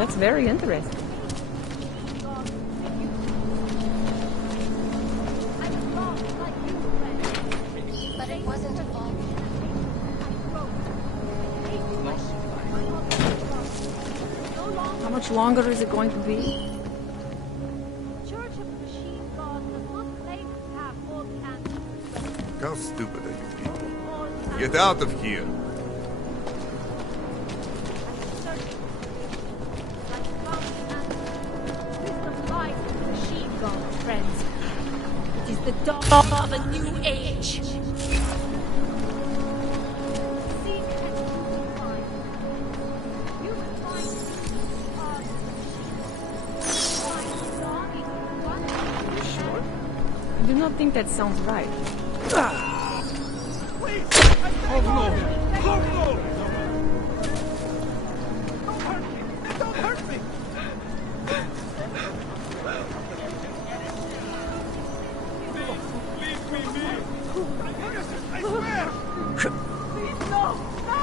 That's very interesting. But it wasn't all. How much longer is it going to be? Church of the Machine God does not claim to have all the answers. How stupid are you people? Get out of here! Machine God, friends. It is the dawn of a new age. I do not think that sounds right. Please! Oh no! Oh no! Don't hurt me! Don't hurt me! Leave me be! I swear! Please, no! No!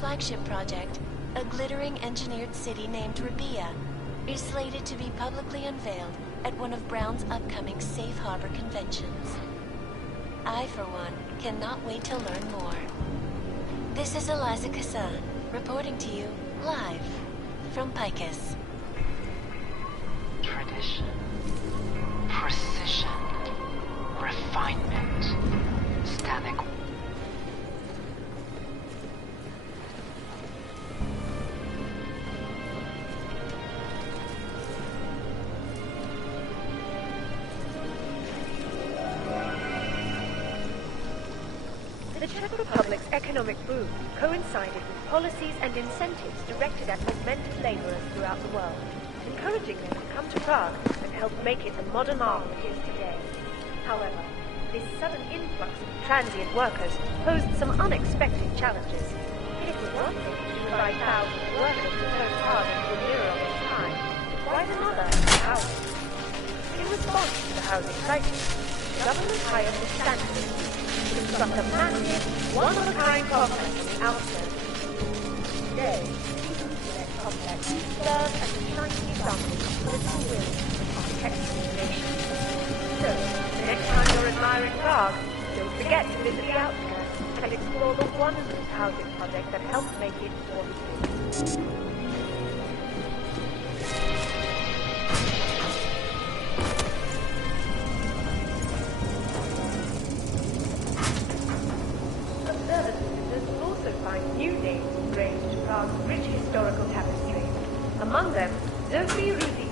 Flagship project, a glittering engineered city named Rabia, is slated to be publicly unveiled at one of Brown's upcoming Safe Harbor conventions. I, for one, cannot wait to learn more. This is Eliza Kassan, reporting to you live from Picus. Tradition, precision, refinement, standing. The Czech Republic's economic boom coincided with policies and incentives directed at augmented laborers throughout the world, encouraging them to come to Prague and help make it the modern arm it is today. However, this sudden influx of transient workers posed some unexpected challenges. It was one thing to provide thousands of workers to turn hard into a mirror of its time, but quite another housing. In response to the housing crisis, the government hired the Standard to construct a massive, one-of-a-kind complex on the outskirts. Today, these internet complex serve as a shining example of political will and architectural innovation. So, the next time you're admiring are in Prague, don't forget to visit the outskirts and explore the wonderful housing project that helped make it what it is. Observer visitors will also find new names engraved to Prague's rich historical tapestry. Among them, Zofia Ruzicka.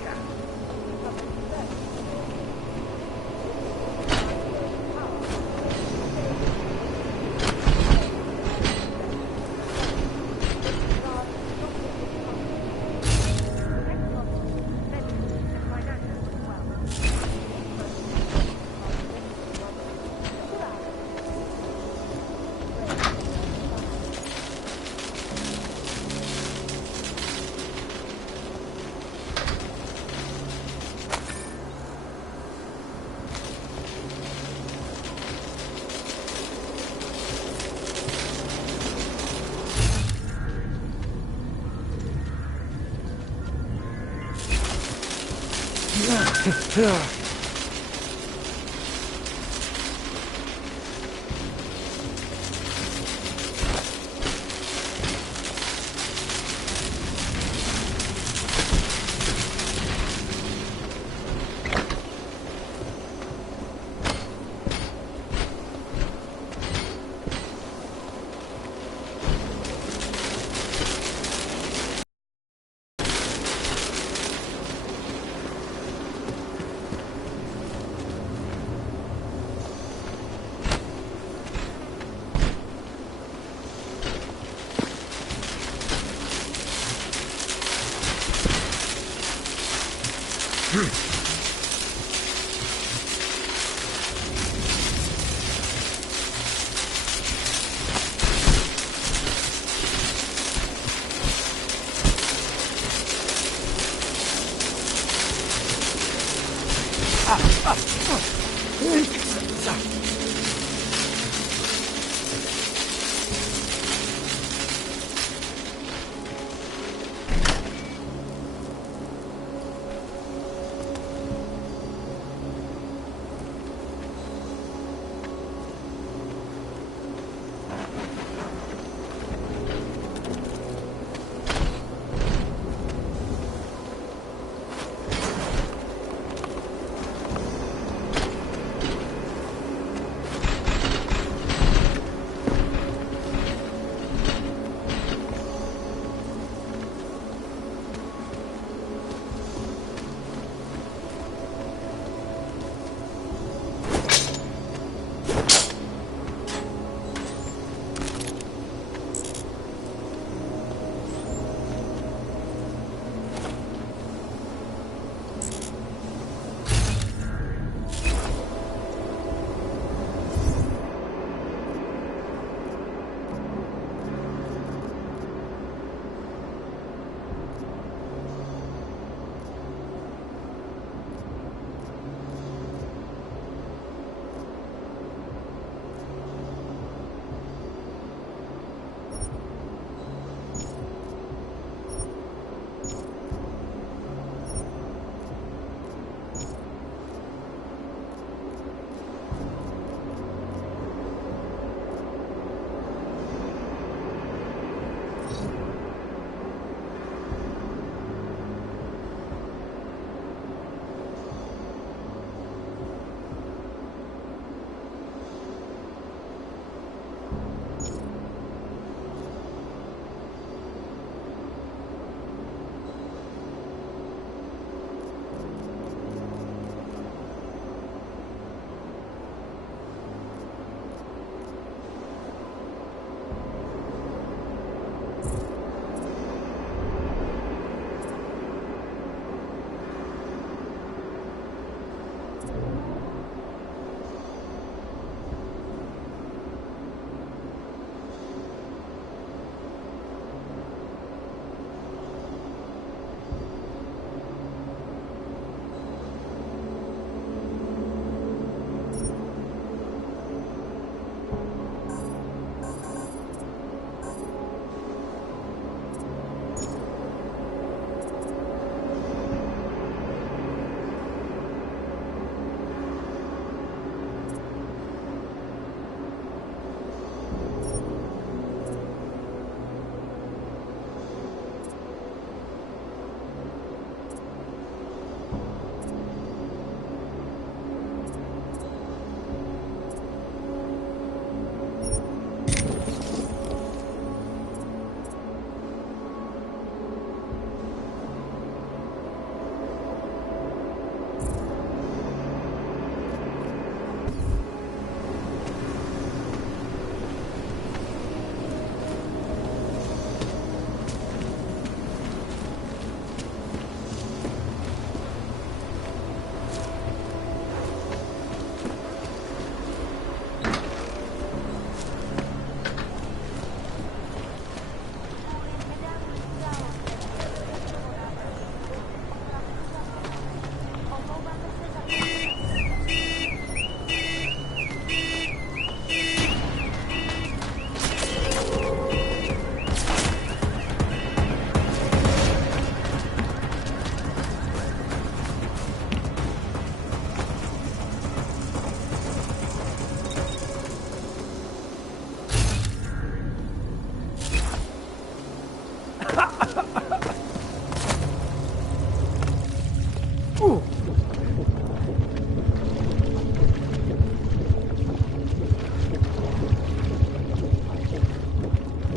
Ooh.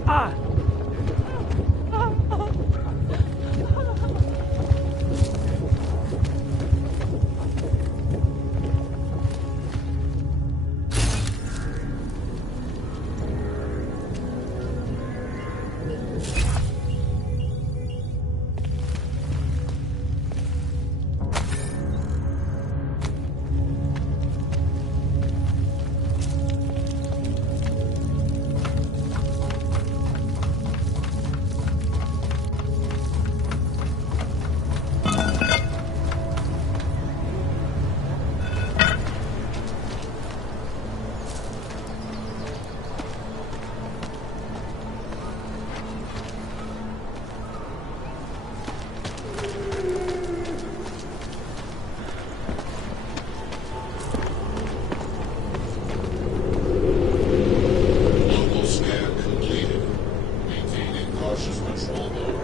Ah! Local scan completed. Maintaining cautious control mode.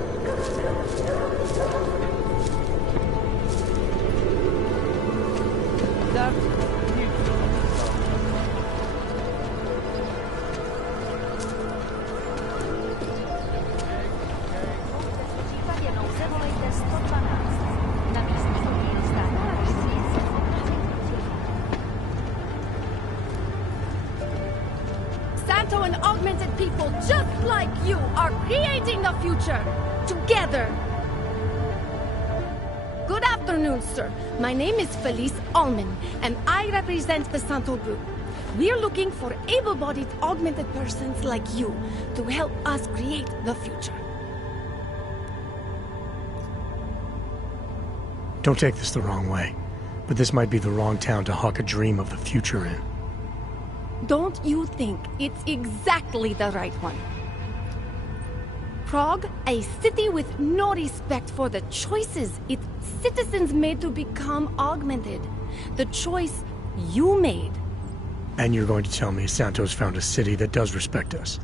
Santo and augmented people just like you are creating the future together. Good afternoon, sir. My name is Felice Allman, and I represent the Santo Group. We're looking for able-bodied augmented persons like you to help us create the future. Don't take this the wrong way, but this might be the wrong town to hawk a dream of the future in. Don't you think it's exactly the right one? Prague, a city with no respect for the choices its citizens made to become augmented. The choice you made. And you're going to tell me Santos found a city that does respect us?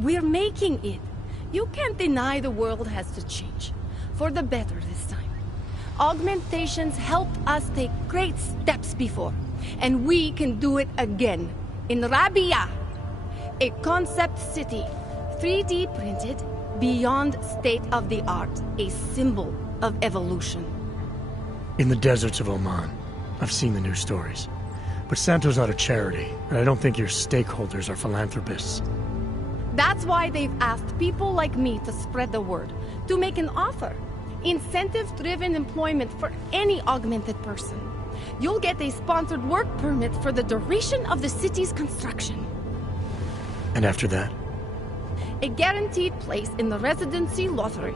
We're making it. You can't deny the world has to change. For the better this time. Augmentations helped us take great steps before. And we can do it again. In Rabia, a concept city, 3D printed, beyond state-of-the-art, a symbol of evolution. In the deserts of Oman. I've seen the news stories. But Santo's not a charity, and I don't think your stakeholders are philanthropists. That's why they've asked people like me to spread the word, to make an offer. Incentive-driven employment for any augmented person. You'll get a sponsored work permit for the duration of the city's construction. And after that? A guaranteed place in the residency lottery.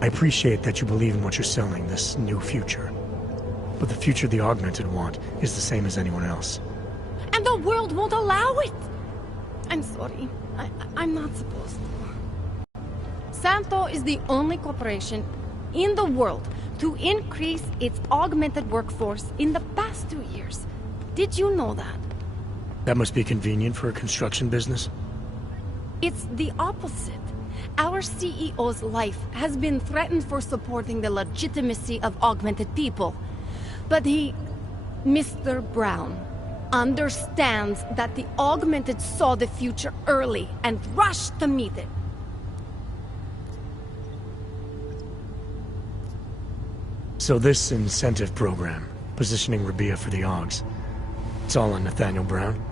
I appreciate that you believe in what you're selling, this new future. But the future the augmented want is the same as anyone else. And the world won't allow it! I'm sorry. I'm not supposed to. Santo is the only corporation in the world to increase its augmented workforce in the past 2 years. Did you know that? That must be convenient for a construction business. It's the opposite. Our CEO's life has been threatened for supporting the legitimacy of augmented people. But he, Mr. Brown, understands that the augmented saw the future early and rushed to meet it. So this incentive program, positioning Rabia for the Augs, it's all on Nathaniel Brown?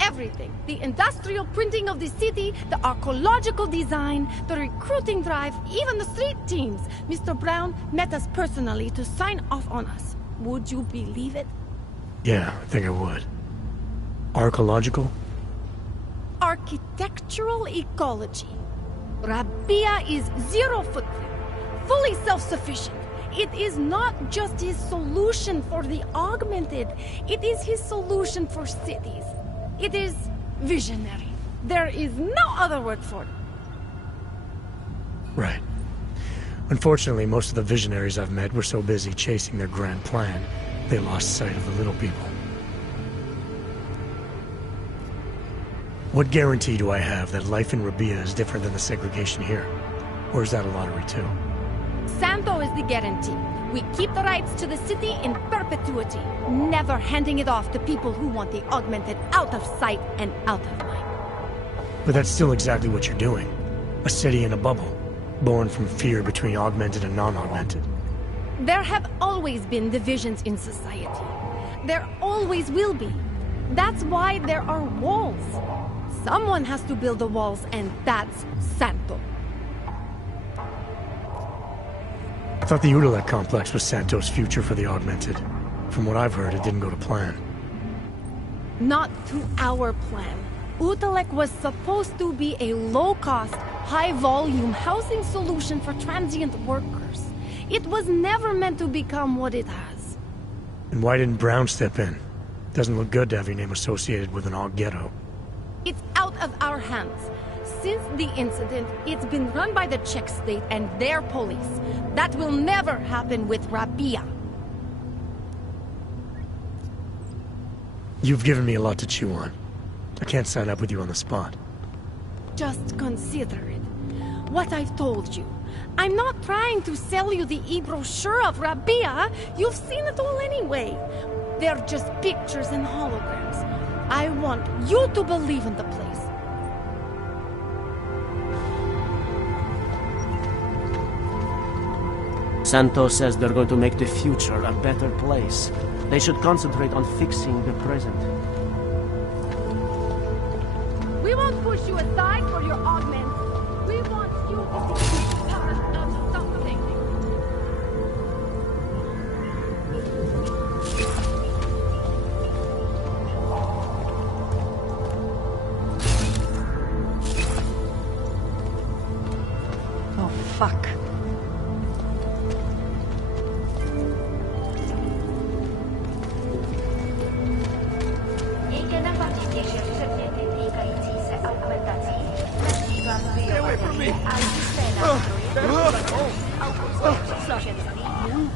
Everything. The industrial printing of the city, the archaeological design, the recruiting drive, even the street teams. Mr. Brown met us personally to sign off on us. Would you believe it? Yeah, I think I would. Archaeological? Architectural ecology. Rabia is zero footprint, fully self-sufficient. It is not just his solution for the augmented. It is his solution for cities. It is visionary. There is no other word for it. Right. Unfortunately, most of the visionaries I've met were so busy chasing their grand plan, they lost sight of the little people. What guarantee do I have that life in Rabia is different than the segregation here? Or is that a lottery too? Santo is the guarantee. We keep the rights to the city in perpetuity, never handing it off to people who want the augmented out of sight and out of mind. But that's still exactly what you're doing. A city in a bubble, born from fear between augmented and non-augmented. There have always been divisions in society. There always will be. That's why there are walls. Someone has to build the walls, and that's Santo. I thought the Udalek complex was Santo's future for the augmented. From what I've heard, it didn't go to plan. Not to our plan. Udalek was supposed to be a low-cost, high-volume housing solution for transient workers. It was never meant to become what it has. And why didn't Brown step in? Doesn't look good to have your name associated with an Aug ghetto. It's out of our hands. Since the incident, it's been run by the Czech state and their police. That will never happen with Rabia. You've given me a lot to chew on. I can't sign up with you on the spot. Just consider it. What I've told you. I'm not trying to sell you the e-brochure of Rabia. You've seen it all anyway. They're just pictures and holograms. I want you to believe in the place. Santo says they're going to make the future a better place. They should concentrate on fixing the present. We won't push you aside for your augments. We want you to be part of something. Oh, fuck. Stay away from me!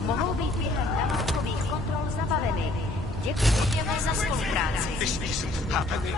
Mohou být během namátkových kontrol zabaveny. Děkujeme za spolupráci. This isn't happening.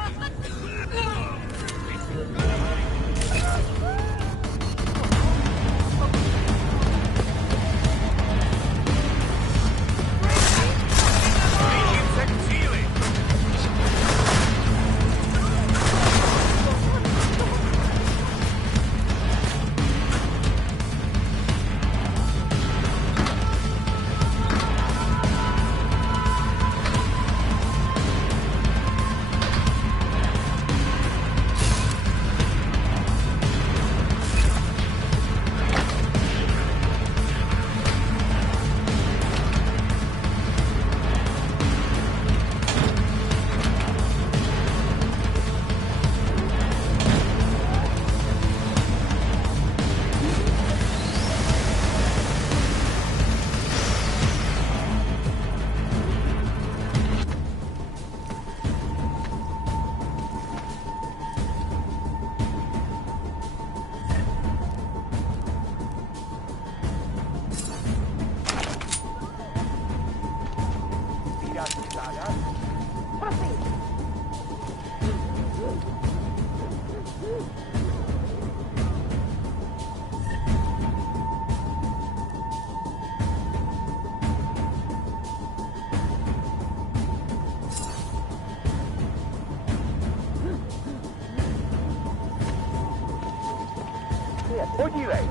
Podívej!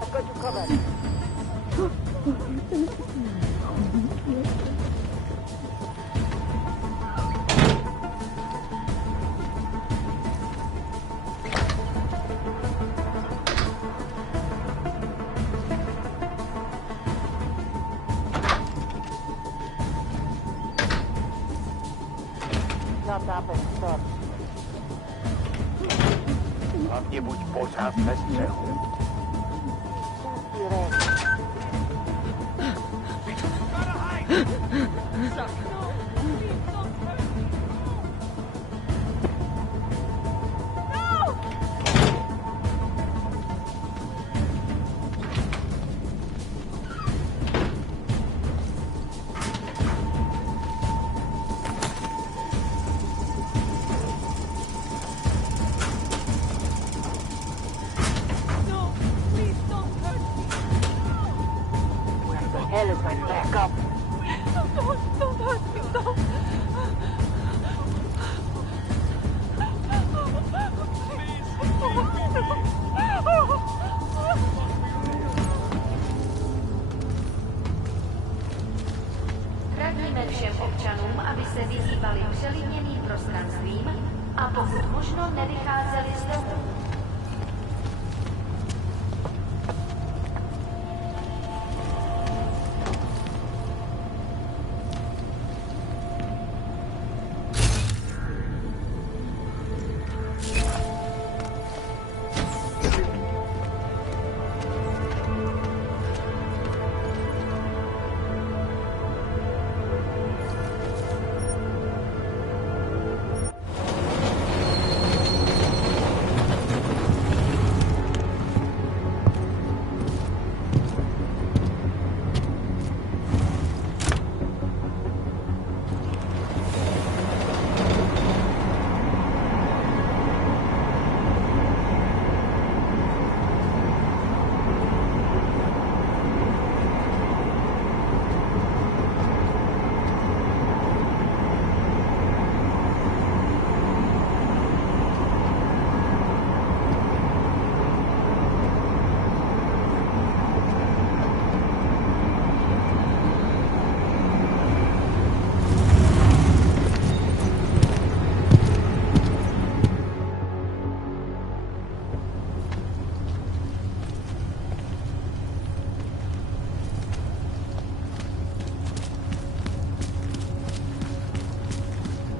Pokračuj cover. Hlavně buď pořád ve střehu. hell is my backup? Don't hurt me, don't. Radíme všem občanům, aby se vyhýbali přelidněným prostranstvím a pokud možno nevycházeli z domu.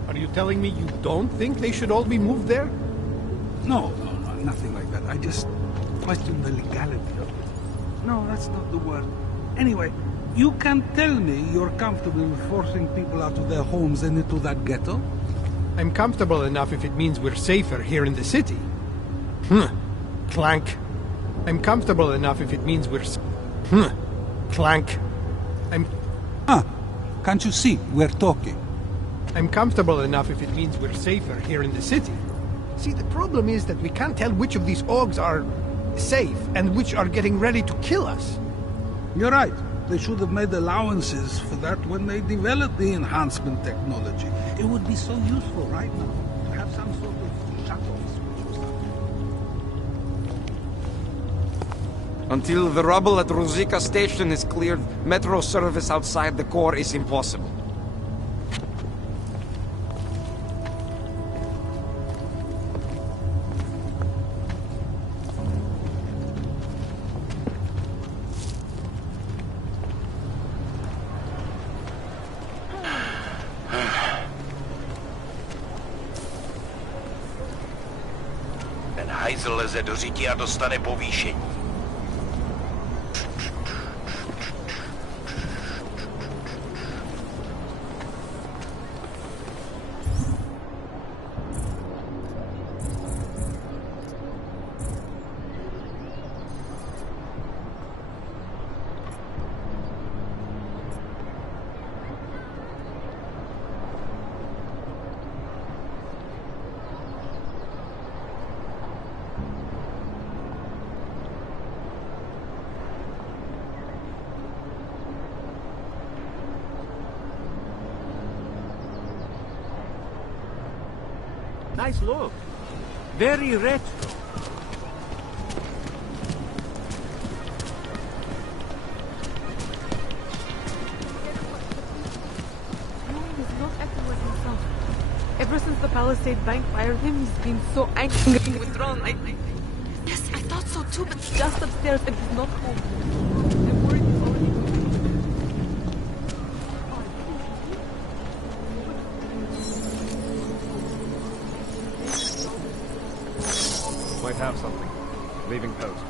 Are you telling me you don't think they should all be moved there? No, nothing like that. I just question the legality of it. No, that's not the word. Anyway, you can tell me you're comfortable with forcing people out of their homes and into that ghetto? I'm comfortable enough if it means we're safer here in the city. Clank. I'm comfortable enough if it means we're... Clank. Can't you see? We're talking. I'm comfortable enough if it means we're safer here in the city. See, the problem is that we can't tell which of these Augs are safe and which are getting ready to kill us. You're right. They should have made allowances for that when they developed the enhancement technology. It would be so useful right now to have some sort of shut-off switch or something. Until the rubble at Ruzika Station is cleared, metro service outside the core is impossible. Hajzl leze do řití a dostane povýšení. Nice look. Very retro. Ever since the Palisade Bank fired him, he's been so angry and withdrawn. Yes, I thought so too, but he's just upstairs and he's not home. I'm worried he's already... Might have something. Leaving post.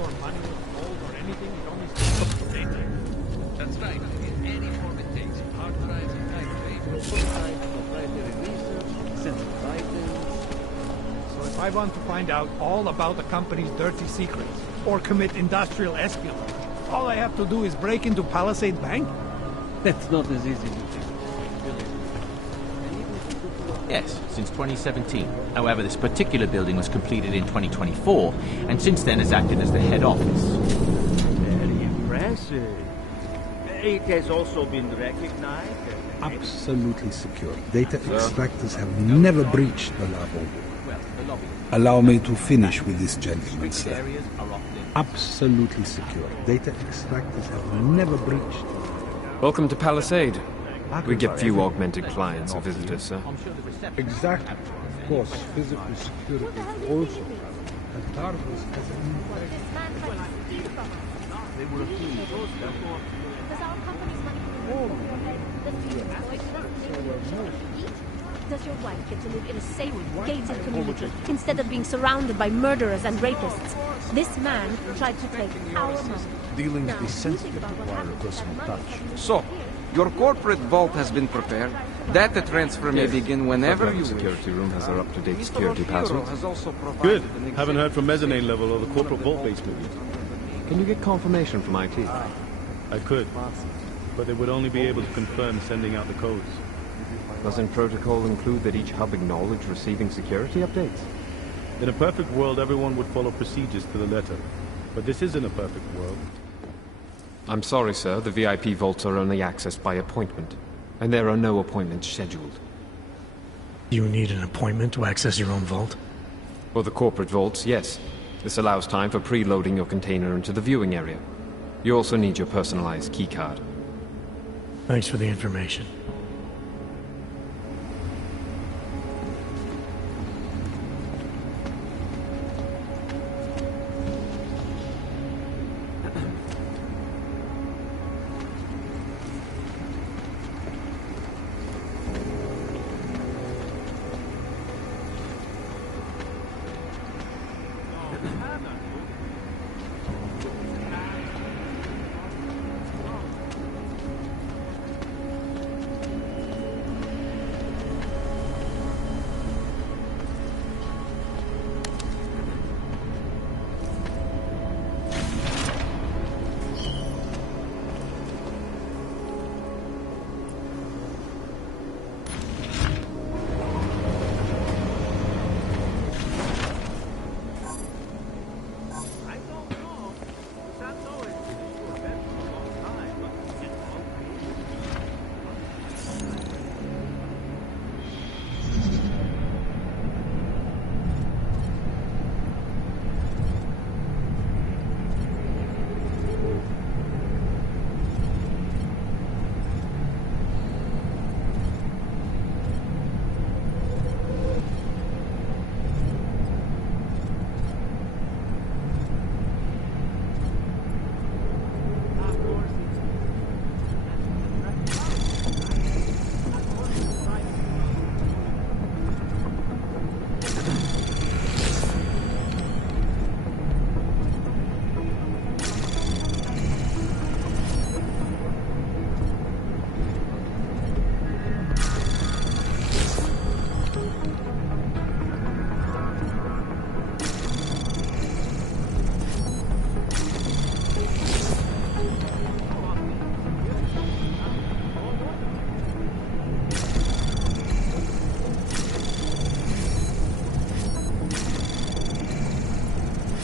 store manual code or anything, it only stores data. That's right. In any form it takes. Hard drives and type proprietary research, sensitive items. So if I want to find out all about the company's dirty secrets, or commit industrial espionage, all I have to do is break into Palisade Bank? That's not as easy as you think. Yes, since 2017. However, this particular building was completed in 2024, and since then has acted as the head office. Very impressive. It has also been recognized as Absolutely secure. Data extractors have never breached the labo. Allow me to finish with this gentleman, sir. Absolutely secure. Data extractors have never breached. Welcome to Palisade. We get few augmented clients or visitors, sir. Exactly. Of course, physical security also. As Targus has an They were Does our company's money Does your wife get to live in a safe, gated community instead of being surrounded by murderers and rapists? This man tried to take our money. Dealings be sensitive require a personal touch. So, your corporate vault has been prepared. Data transfer may begin whenever you security room has our up-to-date security passwords. has also Good. provided Haven't heard from mezzanine level or the corporate vault basement yet. Can you get confirmation from IT? I could, but they would only be able to confirm sending out the codes. Doesn't protocol include that each hub acknowledge receiving security updates? In a perfect world, everyone would follow procedures to the letter. But this isn't a perfect world. I'm sorry, sir. The VIP vaults are only accessed by appointment. And there are no appointments scheduled. You need an appointment to access your own vault? For the corporate vaults, yes. This allows time for preloading your container into the viewing area. You also need your personalized keycard. Thanks for the information.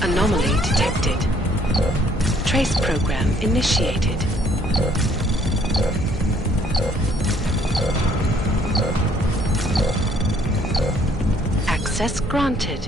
Anomaly detected. Trace program initiated. Access granted.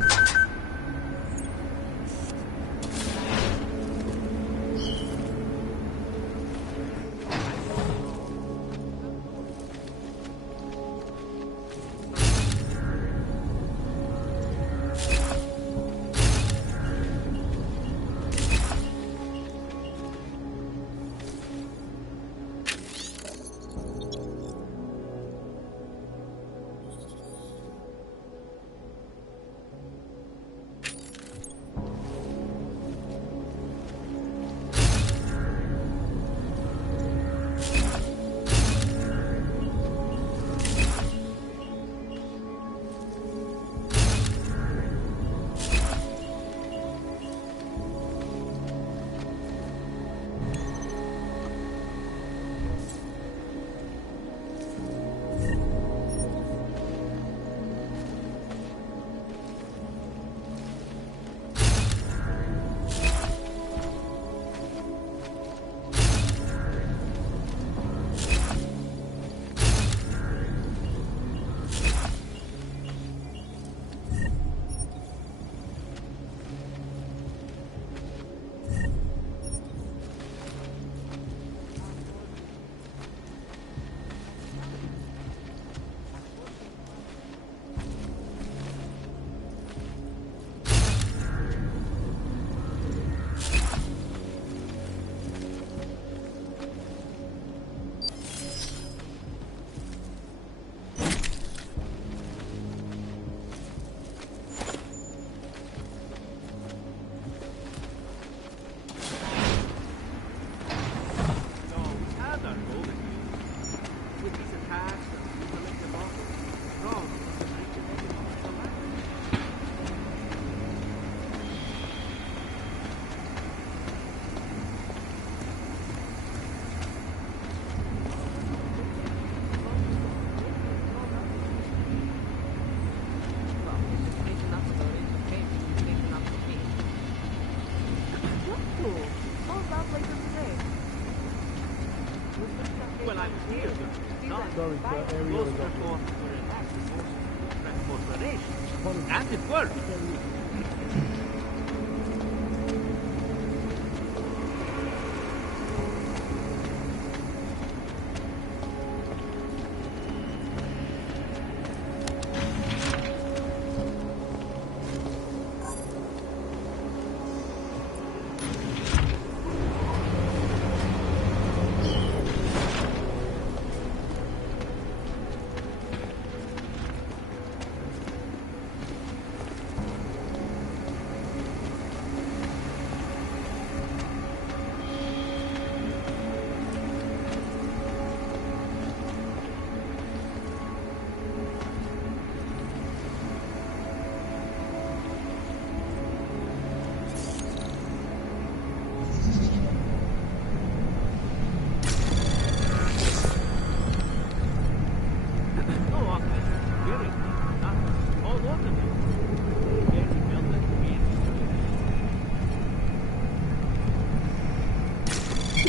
while I was here. Sorry, sir. Area is Transport and it worked.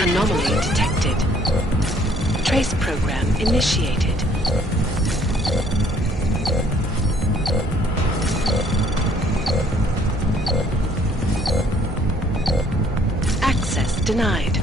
Anomaly detected. Trace program initiated. Access denied.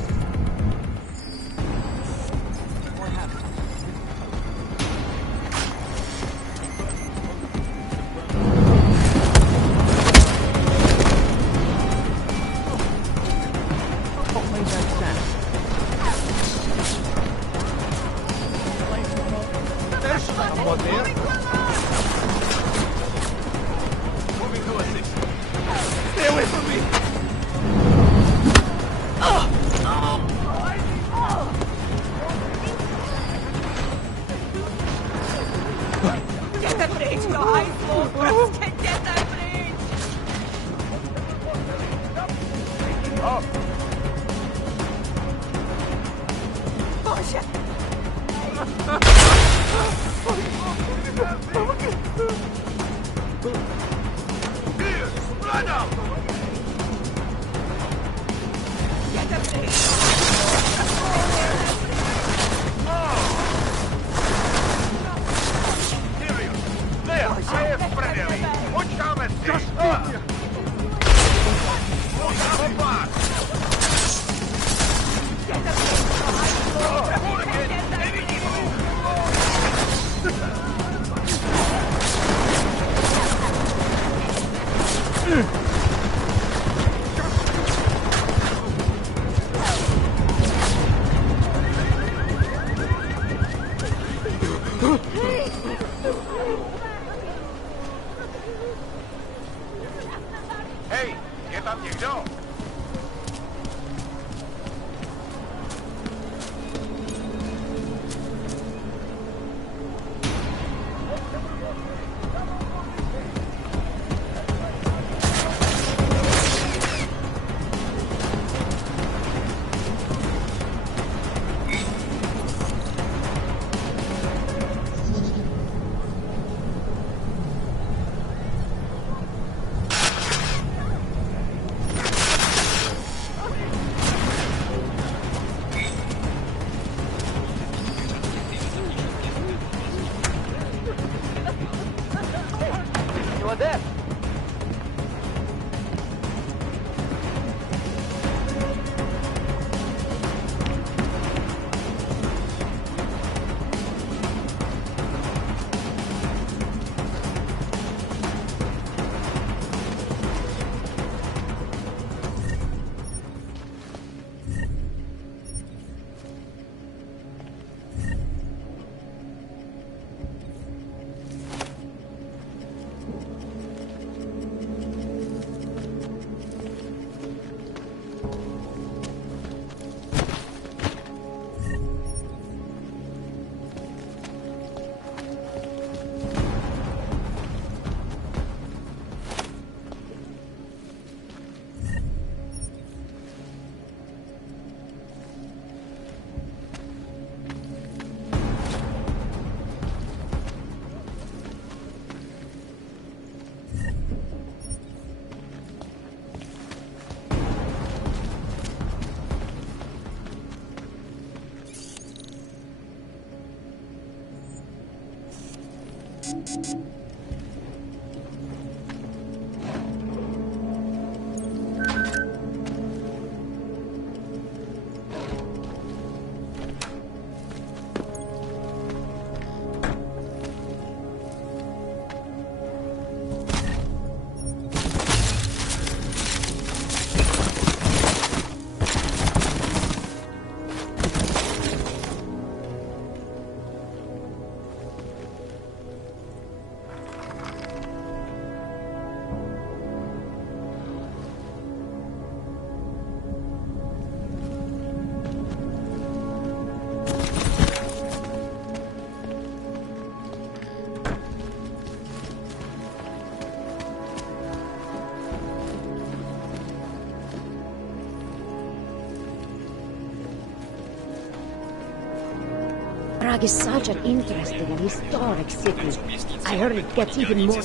Prague is such an interesting and historic city. I heard it gets even more...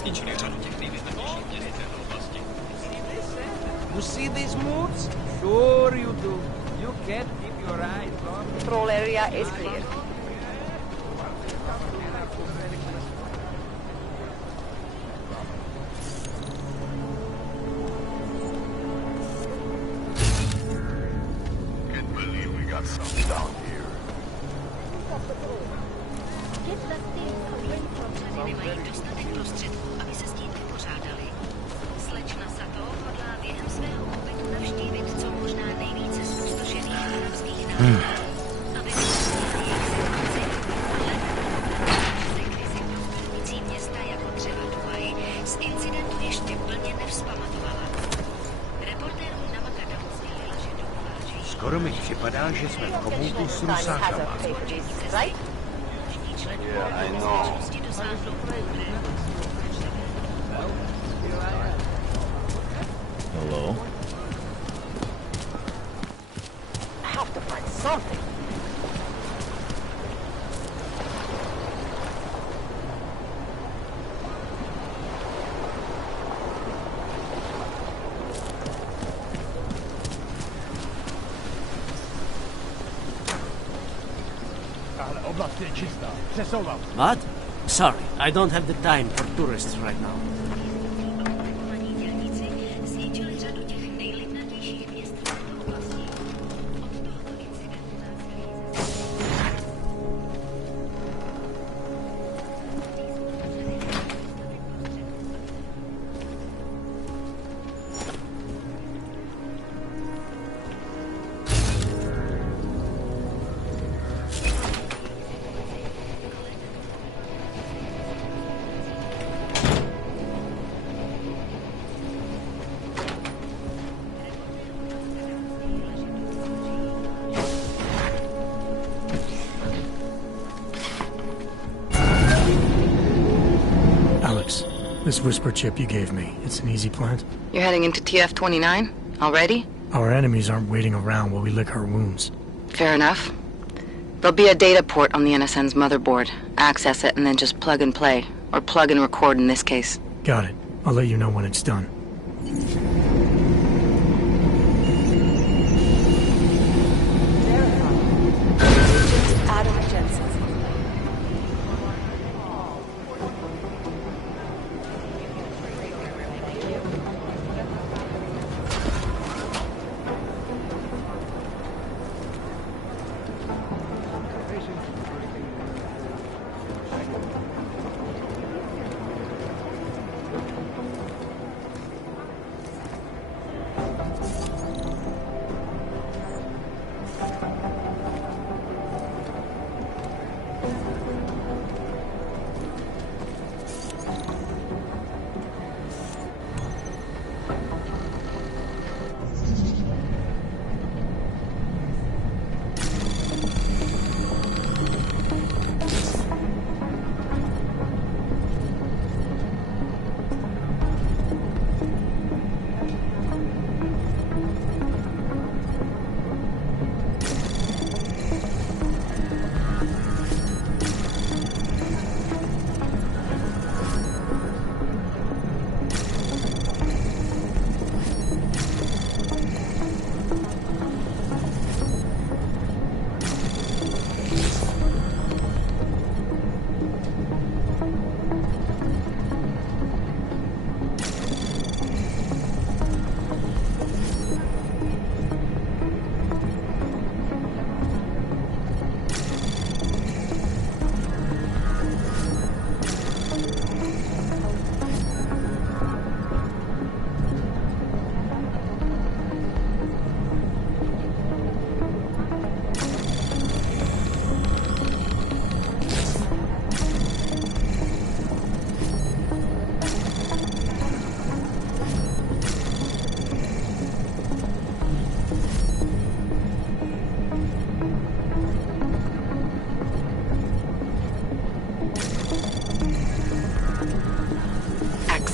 You see these moods? Sure you do. You can't keep your eyes on. Patrol area is clear. Can't believe we got something down here. Nemají dostatek prostředků, aby se s tím vypořádali. Slečna Sato hodlá během svého pobytu navštívit co možná nejvíce zpustošených arabských národů, aby vyslechla jejich situaci, ale se krizi prosperující města jako třeba Dubaj z incidentu ještě plně nevzpamatovala. Reportérům na Makadamu sdělila, že doufá, že Skoro mi připadá, že jsme v komoutu s Rusákama. Yeah, I know. Hello? I have to find something. What? Sorry, I don't have the time for tourists right now. This whisper chip you gave me, it's an easy plant? You're heading into TF-29? Already? Our enemies aren't waiting around while we lick our wounds. Fair enough. There'll be a data port on the NSN's motherboard. Access it and then just plug and play. Or plug and record in this case. Got it. I'll let you know when it's done.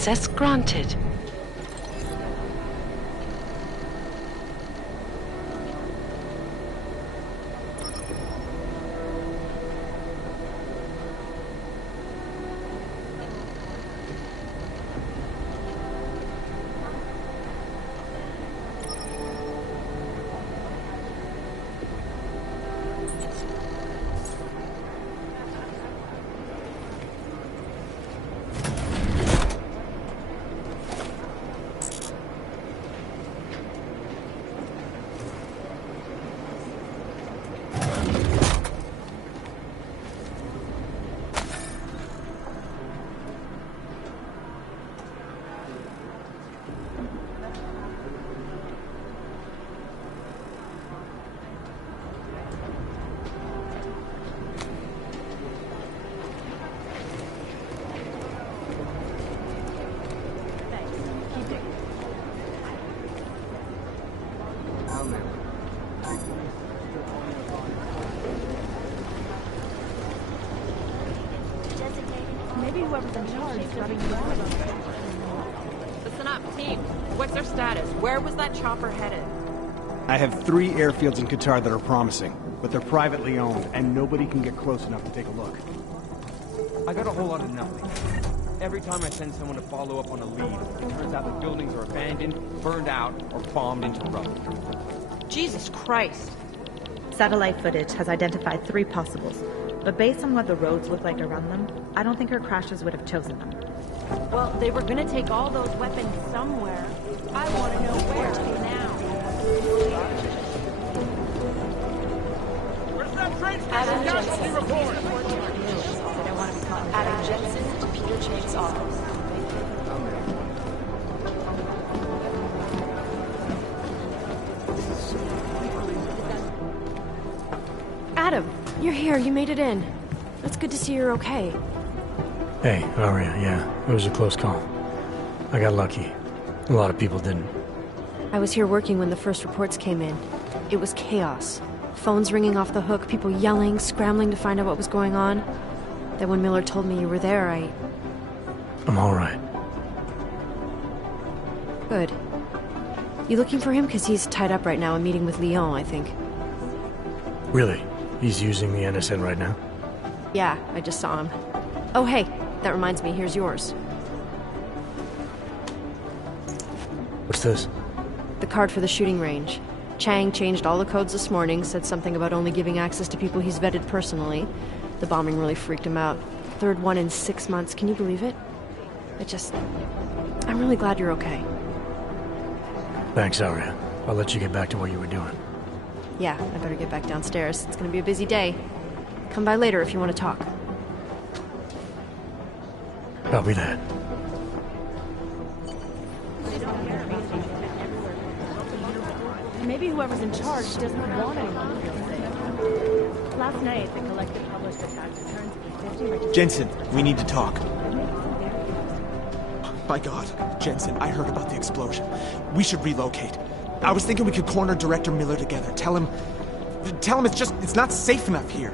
Access granted. Maybe whoever's in charge is grabbing you out of them. Listen up, team. What's their status? Where was that chopper headed? I have 3 airfields in Qatar that are promising, but they're privately owned, and nobody can get close enough to take a look. I got a whole lot of nothing. Every time I send someone to follow up on a lead, it turns out the buildings are abandoned, burned out, or bombed into rubble. Jesus Christ. Satellite footage has identified 3 possibles, but based on what the roads look like around them, I don't think her crashers would have chosen them. Well, they were gonna take all those weapons somewhere. I want to know where now. Where's that train station? Adam Casualty Jensen. report! Adam Jensen to Peter Chang's office. Adam, you're here. You made it in. It's good to see you're okay. Hey, Aria, yeah, it was a close call. I got lucky. A lot of people didn't. I was here working when the first reports came in. It was chaos. Phones ringing off the hook, people yelling, scrambling to find out what was going on. Then when Miller told me you were there, I'm alright. Good. You looking for him? Because he's tied up right now and meeting with Lyon, I think. Really? He's using the NSN right now? Yeah, I just saw him. Oh, hey, that reminds me, here's yours. What's this? The card for the shooting range. Chang changed all the codes this morning, said something about only giving access to people he's vetted personally. The bombing really freaked him out. 3rd one in 6 months, can you believe it? I'm really glad you're okay. Thanks, Aria. I'll let you get back to what you were doing. Yeah, I better get back downstairs. It's gonna be a busy day. Come by later if you want to talk. Copy that. Maybe whoever's in charge doesn't want anyone to feel safe. Last night, the collective published a tax returns for 50 Jensen, we need to talk. My God, Jensen, I heard about the explosion. We should relocate. I was thinking we could corner Director Miller together. Tell him it's not safe enough here.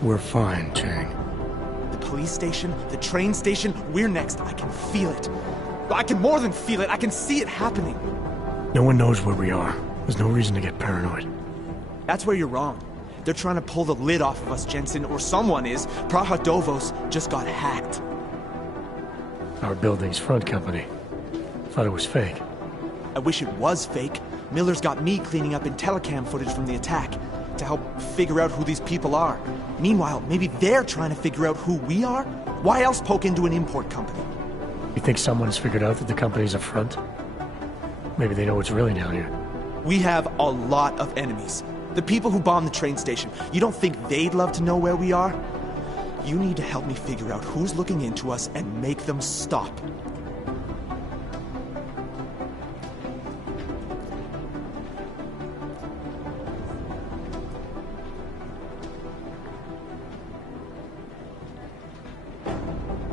We're fine, Chang. The police station, the train station, we're next. I can feel it. I can more than feel it. I can see it happening. No one knows where we are. There's no reason to get paranoid. That's where you're wrong. They're trying to pull the lid off of us, Jensen, or someone is. Praha Dovos just got hacked. Our building's front company. Thought it was fake. I wish it was fake. Miller's got me cleaning up IntelliCam footage from the attack to help figure out who these people are. Meanwhile, maybe they're trying to figure out who we are? Why else poke into an import company? You think someone's figured out that the company's a front? Maybe they know what's really down here. We have a lot of enemies. The people who bombed the train station. You don't think they'd love to know where we are? You need to help me figure out who's looking into us and make them stop.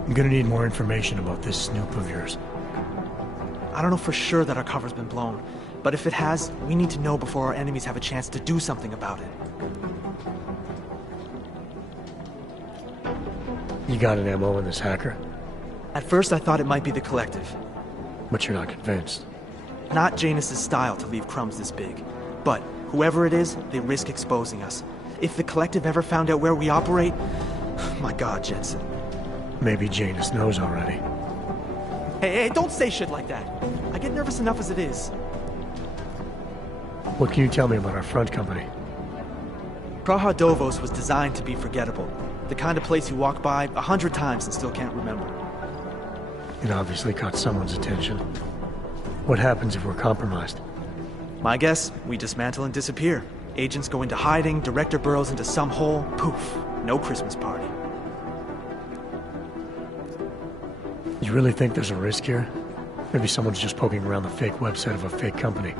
I'm gonna need more information about this snoop of yours. I don't know for sure that our cover's been blown, but if it has, we need to know before our enemies have a chance to do something about it. You got an MO on this hacker? At first I thought it might be the Collective. But you're not convinced. Not Janus's style to leave crumbs this big. But whoever it is, they risk exposing us. If the Collective ever found out where we operate... My God, Jensen. Maybe Janus knows already. Hey, don't say shit like that. I get nervous enough as it is. What can you tell me about our front company? Praha Dovos was designed to be forgettable. The kind of place you walk by 100 times and still can't remember. It obviously caught someone's attention. What happens if we're compromised? My guess, we dismantle and disappear. Agents go into hiding, Director burrows into some hole, poof, no Christmas party. You really think there's a risk here? Maybe someone's just poking around the fake website of a fake company.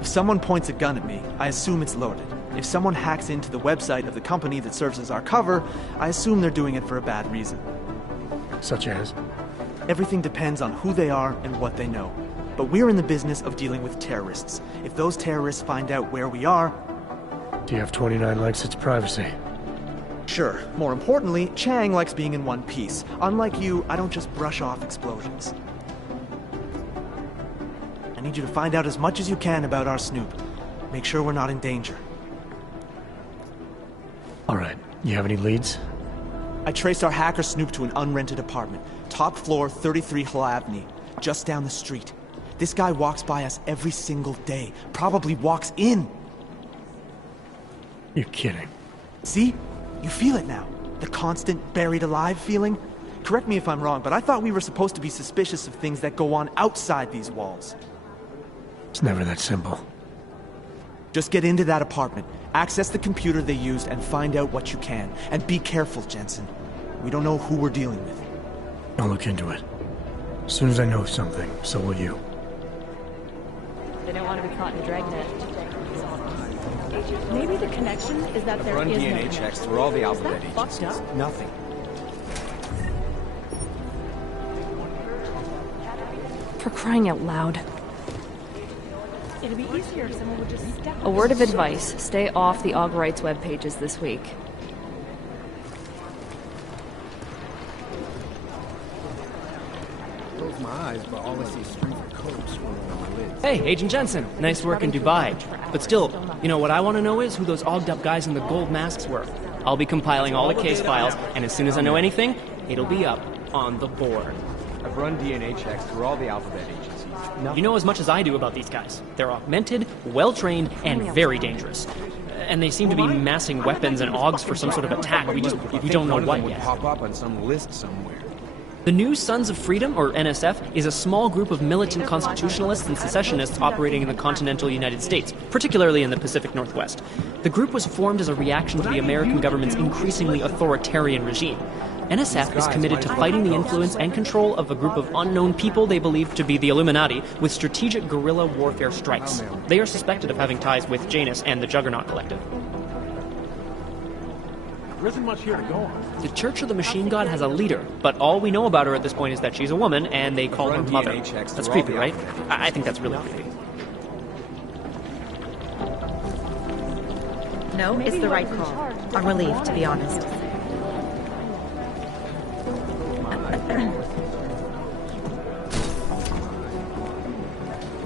If someone points a gun at me, I assume it's loaded. If someone hacks into the website of the company that serves as our cover, I assume they're doing it for a bad reason. Such as? Everything depends on who they are and what they know. But we're in the business of dealing with terrorists. If those terrorists find out where we are... Do you have 29 likes its privacy? Sure. More importantly, Chang likes being in one piece. Unlike you, I don't just brush off explosions. I need you to find out as much as you can about our Snoop. Make sure we're not in danger. All right. You have any leads? I traced our hacker Snoop to an unrented apartment. Top floor, 33 Hlavny. Just down the street. This guy walks by us every single day. Probably walks in. You're kidding. See? You feel it now. The constant buried alive feeling. Correct me if I'm wrong, but I thought we were supposed to be suspicious of things that go on outside these walls. It's never that simple. Just get into that apartment, access the computer they used, and find out what you can. And be careful, Jensen. We don't know who we're dealing with. I'll look into it. As soon as I know something, so will you. They don't want to be caught in Dragnet. Maybe the connection is that there Run is DNA no checks through all the alphabet fucked agencies. up? Nothing. For crying out loud. It'd be easier if someone would just step. A word of advice, stay off the Aug Rights web pages this week. Close my eyes, but all I see is strings of coke swirling on my lids. Hey, Agent Jensen. Nice work in Dubai. But still, you know what I want to know is who those ogged up guys in the gold masks were. I'll be compiling all the case files, and as soon as I know anything, it'll be up on the board. I've run DNA checks through all the alphabet agencies. You know as much as I do about these guys. They're augmented, well-trained, and very dangerous. And they seem to be massing weapons and augs for some sort of attack. We don't know what would yet. pop up on some list somewhere. The New Sons of Freedom, or NSF, is a small group of militant constitutionalists and secessionists operating in the continental United States, particularly in the Pacific Northwest. The group was formed as a reaction to the American government's increasingly authoritarian regime. NSF is committed to fighting the influence and control of a group of unknown people they believe to be the Illuminati with strategic guerrilla warfare strikes. They are suspected of having ties with Janus and the Juggernaut Collective. There isn't much here to go on. The Church of the Machine God has a leader, but all we know about her at this point is that she's a woman and they call her Mother. That's creepy, right? I think that's really creepy. No, it's the right call. I'm relieved, to be honest.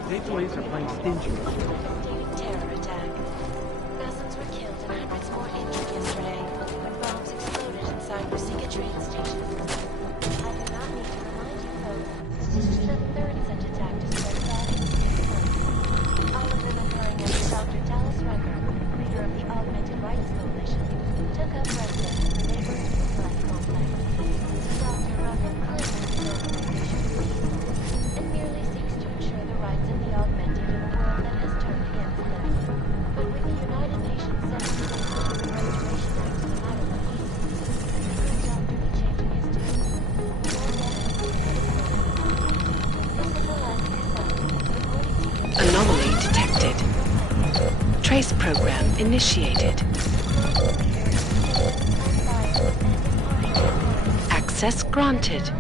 Gateways are playing stingy. Terror attack. Dozens were killed and hundreds more injured yesterday when bombs exploded inside Rosiga train station. I do not need to remind you folks, this is the third such attack to spread bad news. All of them occurring after Dr. Dallas Rucker, leader of the Augmented Rights Coalition, took up residence in the neighboring Black complex. Dr. Rucker claims his organization believes and merely seeks to ensure the rights of the augmented in a world that has turned against them. But with the United Nations Center for the Restoration Act united could Doctor be changing his tune? This is Alaska Sun, reporting to you. Anomaly detected. Trace program initiated. Access granted.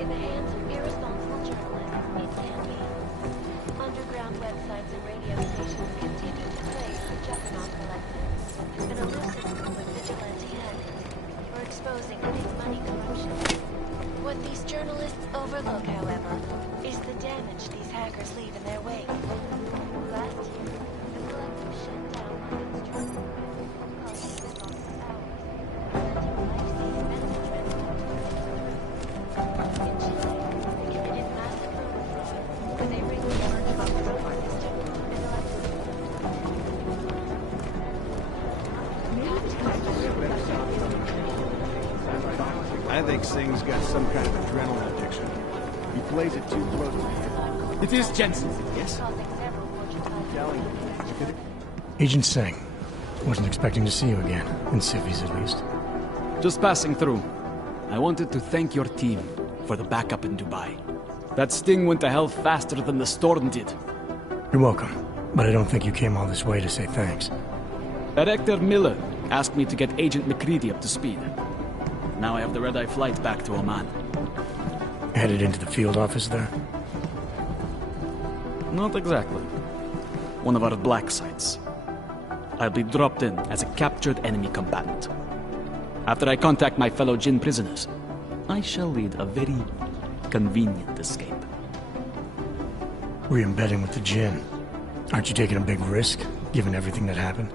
In the hands of irresponsible journalists, it can be. Underground websites and radio stations continue exposing big money corruption. What these journalists overlook, however, is the damage these hackers leave in their wake. Last year, the collective shut down London's journal, causing the loss of hours, preventing life-saving message transmission. In Chile, they committed massive voter fraud, where they rigged the large voter parties to I think Singh's got some kind of adrenaline addiction. He plays it too close to the head. It is Jensen. Yes? Agent Singh. Wasn't expecting to see you again. In civvies, at least. Just passing through. I wanted to thank your team for the backup in Dubai. That sting went to hell faster than the storm did. You're welcome. But I don't think you came all this way to say thanks. Director Miller asked me to get Agent McCready up to speed. Now I have the red-eye flight back to Oman. Headed into the field office there? Not exactly. One of our black sites. I'll be dropped in as a captured enemy combatant. After I contact my fellow Jinn prisoners, I shall lead a very convenient escape. Re-embedding with the Jinn. Aren't you taking a big risk, given everything that happened?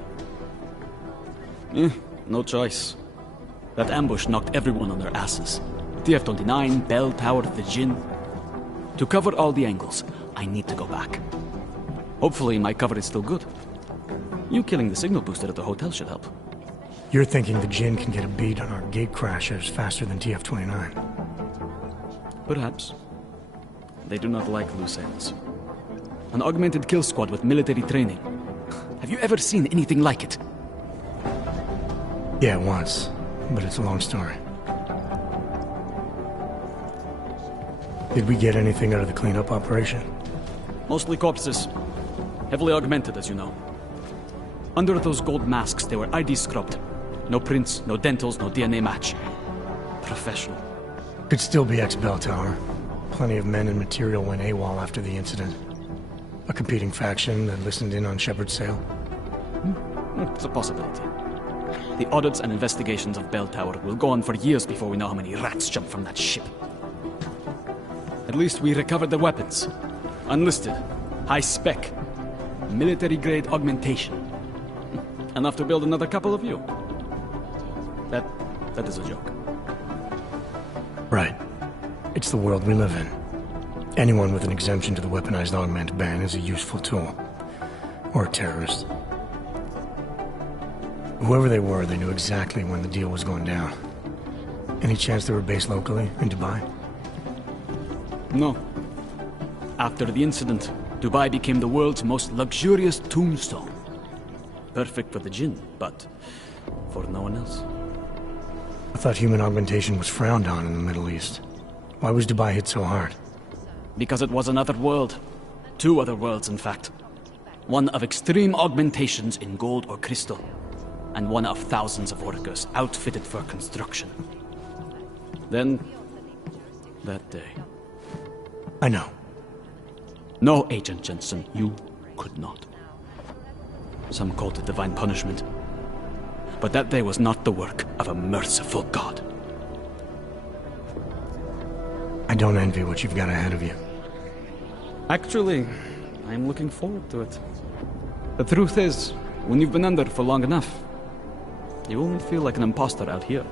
No choice. That ambush knocked everyone on their asses. TF-29, Bell Tower, the Jinn. To cover all the angles, I need to go back. Hopefully my cover is still good. You killing the signal booster at the hotel should help. You're thinking the Jinn can get a beat on our gate crashers faster than TF-29? Perhaps. They do not like loose ends. An augmented kill squad with military training. Have you ever seen anything like it? Yeah, once. But it's a long story. Did we get anything out of the cleanup operation? Mostly corpses. Heavily augmented, as you know. Under those gold masks, they were ID scrubbed. No prints, no dentals, no DNA match. Professional. Could still be ex-Bell Tower. Plenty of men and material went AWOL after the incident. A competing faction that listened in on Shepard's sale. It's a possibility. The audits and investigations of Bell Tower will go on for years before we know how many rats jumped from that ship. At least we recovered the weapons. Unlisted. High spec. Military-grade augmentation. Enough to build another couple of you. That is a joke. Right. It's the world we live in. Anyone with an exemption to the weaponized augment ban is a useful tool. Or a terrorist. Whoever they were, they knew exactly when the deal was going down. Any chance they were based locally, in Dubai? No. After the incident, Dubai became the world's most luxurious tombstone. Perfect for the Jinn, but for no one else. I thought human augmentation was frowned on in the Middle East. Why was Dubai hit so hard? Because it was another world. Two other worlds, in fact. One of extreme augmentations in gold or crystal, and one of thousands of workers outfitted for construction. Then, that day. I know. No, Agent Jensen, you could not. Some called it divine punishment. But that day was not the work of a merciful God. I don't envy what you've got ahead of you. Actually, I'm looking forward to it. The truth is, when you've been under for long enough, you only feel like an imposter out here,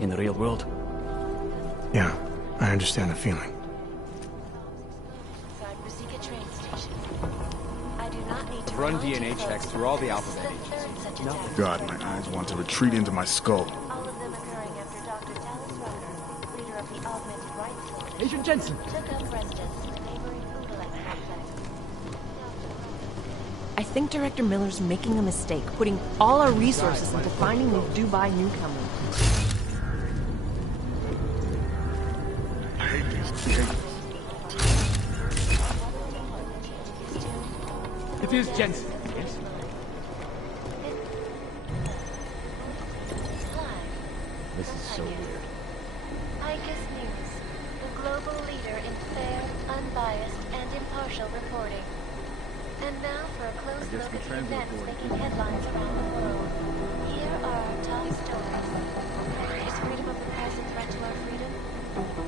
in the real world. Yeah, I understand the feeling. Run DNA checks through all the alphabet agencies. Nothing. God, my eyes want to retreat into my skull. Agent Jensen! I think Director Miller's making a mistake, putting all our resources into finding the Dubai newcomer. I hate these behaviors. It is Jensen, yes? This is so weird. ICAS News, the global leader in fair, unbiased, and impartial reporting. And now for a close look at the events making headlines around the world. Here are our top stories.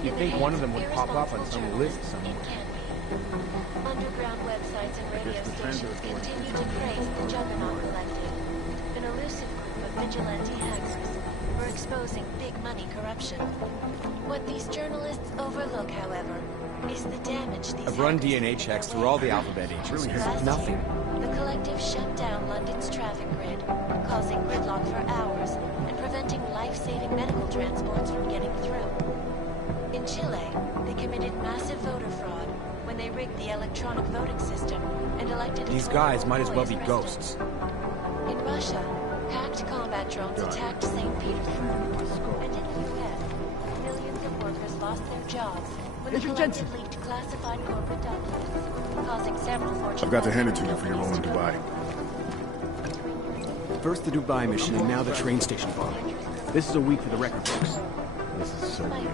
You think one of them would pop up on some list somewhere? Underground websites and radio stations continue to praise the Juggernaut Collective, an elusive group of vigilante hackers for exposing big money corruption. What these journalists overlook, however, is the damage these I've run hackers DNA checks through all the alphabet agents. Last Nothing. year, the collective shut down London's traffic grid, causing gridlock for hours and preventing life-saving medical transports from getting through. In Chile, they committed massive voter fraud when they rigged the electronic voting system and elected These guys might as well be ghosts. In Russia, hacked combat drones attacked St. Petersburg. And in the US, millions of workers lost their jobs when the collective leaked classified corporate documents, causing several fortunes. I've got to hand it to you for your role in Dubai. First the Dubai mission, and now the train station bomb. This is a week for the record books. This is so weird.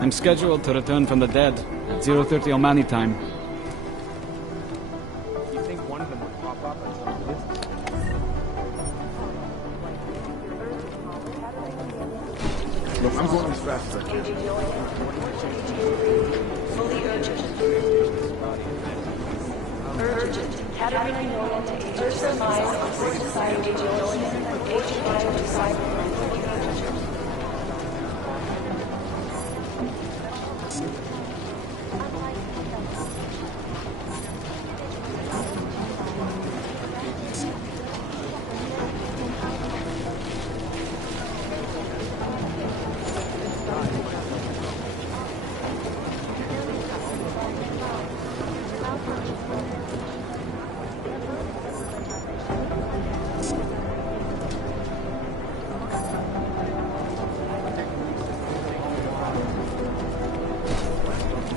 I'm scheduled to return from the dead at 0:30 Omani time. You think one of them would pop up on some list? Look, I'm going as fast as I can. Fully urgent. Urgent. Caterina Nolan to Agent Surmise on Fortified Agent Nolan from Agent Bio to Cyber.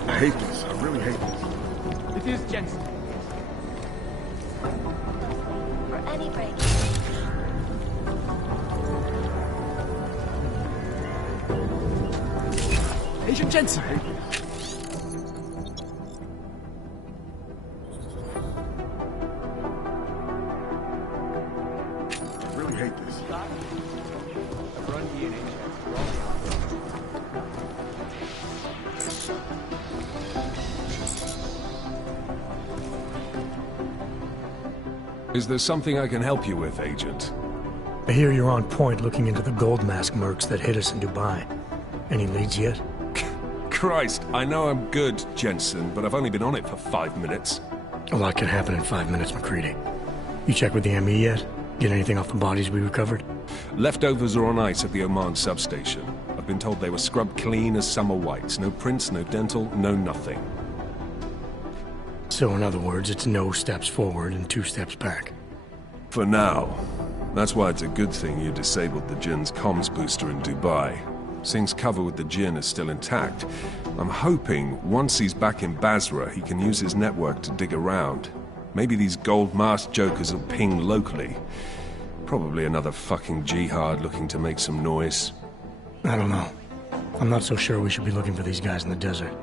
I hate this. I really hate this. It is Jensen. For any break. Agent Jensen. I really hate this. I've run DNA checks through all the Is there something I can help you with, Agent? I hear you're on point looking into the gold mask mercs that hit us in Dubai. Any leads yet? Christ, I know I'm good, Jensen, but I've only been on it for 5 minutes. A lot can happen in 5 minutes, McCready. You checked with the ME yet? Get anything off the bodies we recovered? Leftovers are on ice at the Oman substation. I've been told they were scrubbed clean as summer whites. No prints, no dental, no nothing. So in other words, it's no steps forward and 2 steps back. For now. That's why it's a good thing you disabled the Jinn's comms booster in Dubai. Singh's cover with the Jinn is still intact. I'm hoping once he's back in Basra, he can use his network to dig around. Maybe these gold mask jokers will ping locally. Probably another fucking jihad looking to make some noise. I don't know. I'm not so sure we should be looking for these guys in the desert.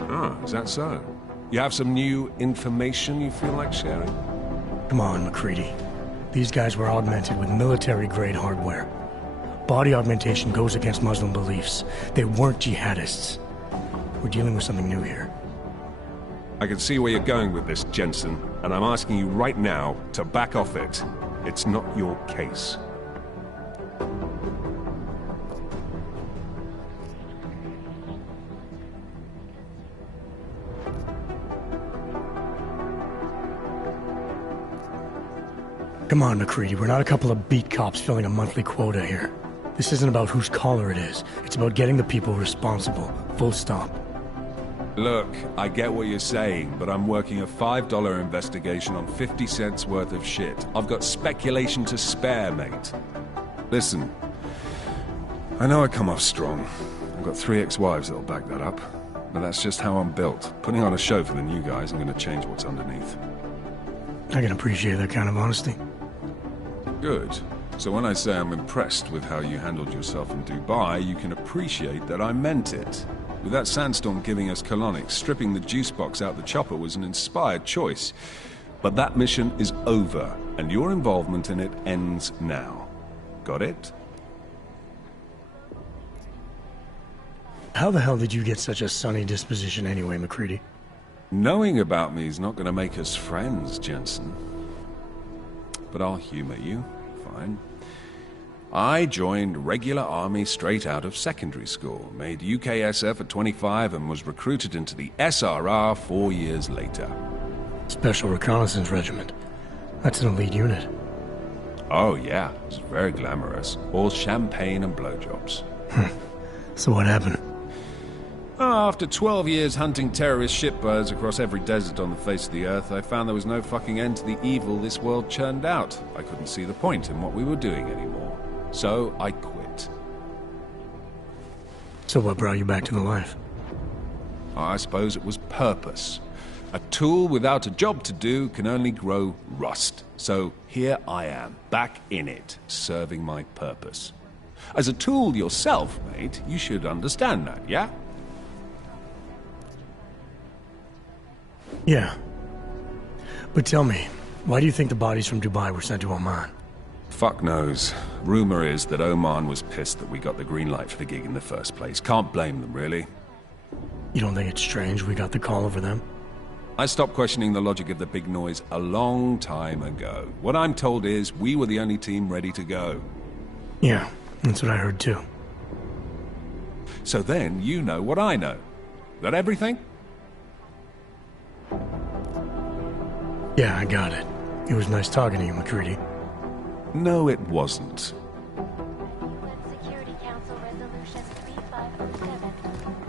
Ah, is that so? You have some new information you feel like sharing? Come on, McCready. These guys were augmented with military-grade hardware. Body augmentation goes against Muslim beliefs. They weren't jihadists. We're dealing with something new here. I can see where you're going with this, Jensen, and I'm asking you right now to back off it. It's not your case. Come on, McCready. We're not a couple of beat cops filling a monthly quota here. This isn't about whose caller it is. It's about getting the people responsible. Full stop. Look, I get what you're saying, but I'm working a $5 investigation on 50 cents worth of shit. I've got speculation to spare, mate. Listen, I know I come off strong. I've got 3 ex-wives that'll back that up. But that's just how I'm built. Putting on a show for the new guys and gonna change what's underneath. I can appreciate that kind of honesty. Good. So when I say I'm impressed with how you handled yourself in Dubai, you can appreciate that I meant it. With that sandstorm giving us colonics, stripping the juice box out the chopper was an inspired choice. But that mission is over, and your involvement in it ends now. Got it? How the hell did you get such a sunny disposition anyway, McCready? Knowing about me is not going to make us friends, Jensen. But I'll humor you. Fine. I joined regular army straight out of secondary school, made UKSF at 25 and was recruited into the SRR 4 years later. Special Reconnaissance Regiment. That's an elite unit. Oh yeah, it's very glamorous. All champagne and blowjobs. So what happened? After 12 years hunting terrorist shitbirds across every desert on the face of the earth, I found there was no fucking end to the evil this world churned out. I couldn't see the point in what we were doing anymore. So I quit. So what brought you back to the life? I suppose it was purpose. A tool without a job to do can only grow rust. So here I am, back in it, serving my purpose. As a tool yourself, mate, you should understand that, yeah? Yeah. But tell me, why do you think the bodies from Dubai were sent to Oman? Fuck knows. Rumor is that Oman was pissed that we got the green light for the gig in the first place. Can't blame them, really. You don't think it's strange we got the call over them? I stopped questioning the logic of the big noise a long time ago. What I'm told is we were the only team ready to go. Yeah, that's what I heard too. So then you know what I know. That everything? Yeah, I got it. It was nice talking to you, McCready. No, it wasn't. Security Council Resolution 3507,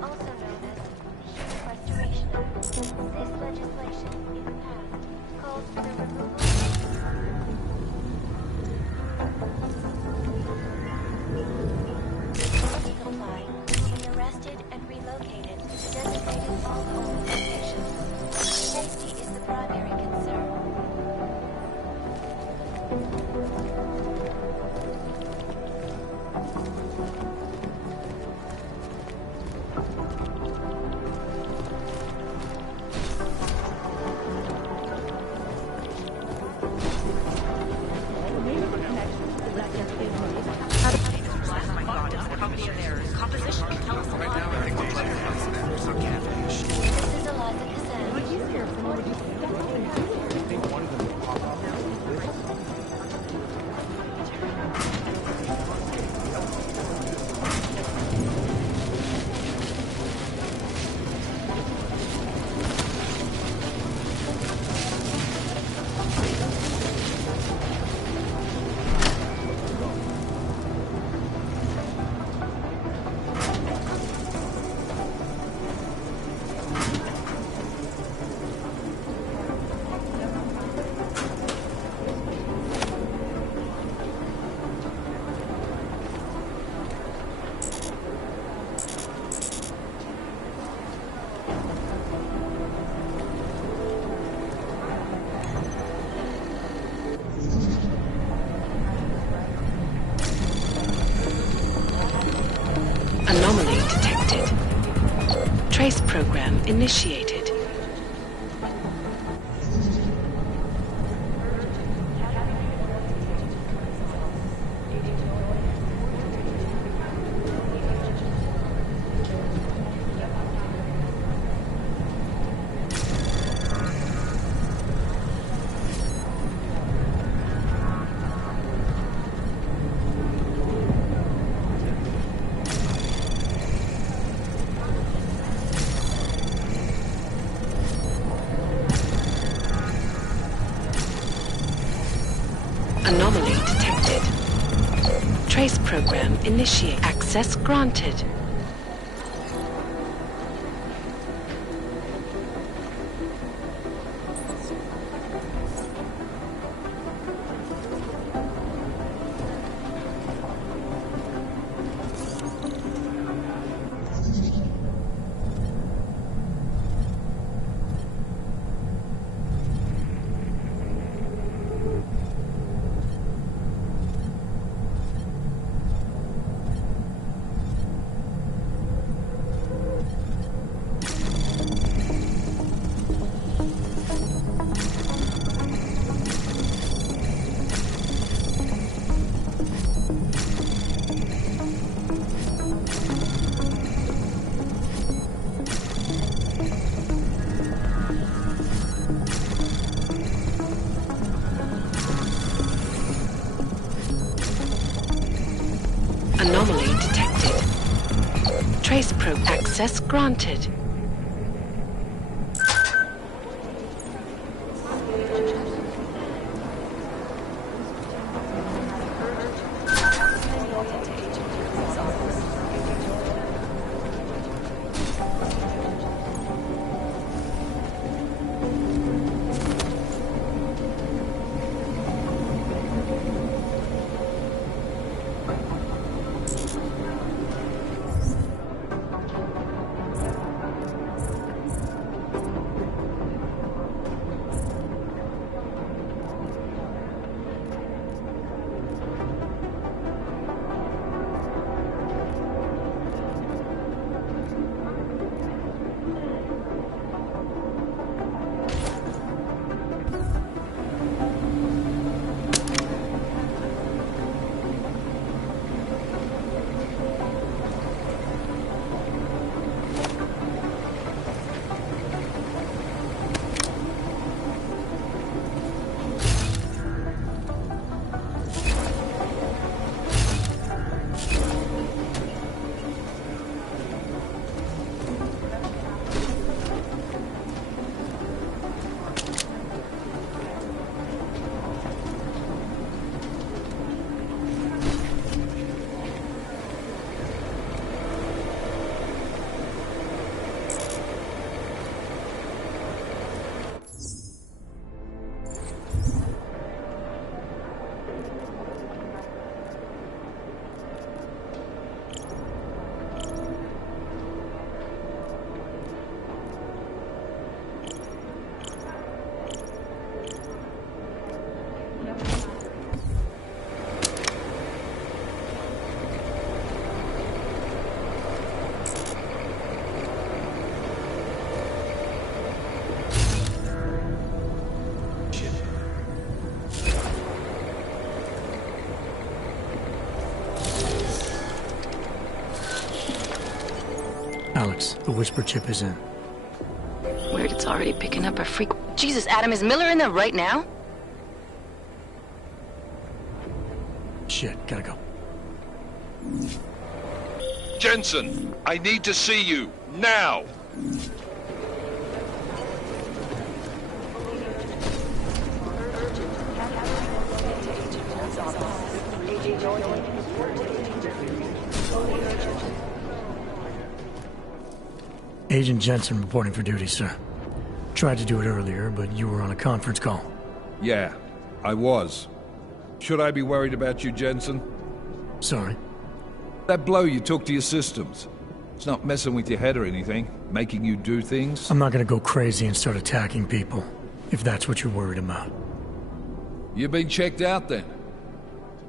also known as the Human Restoration Act. This legislation, if passed, calls for the removal of comply, being arrested and relocated to designated all-home locations. Safety is the primary concern. Anomaly detected. Trace program initiated. Anomaly detected. Trace program initiate. Access granted. Access granted. Alex, the whisper chip is in. Weird, it's already picking up a freak. Jesus, Adam, is Miller in there right now? Shit, gotta go. Jensen, I need to see you, now! Agent Jensen reporting for duty, sir. Tried to do it earlier, but you were on a conference call. Yeah, I was. Should I be worried about you, Jensen? Sorry. That blow you took to your systems. It's not messing with your head or anything, making you do things? I'm not gonna go crazy and start attacking people, if that's what you're worried about. You've been checked out then.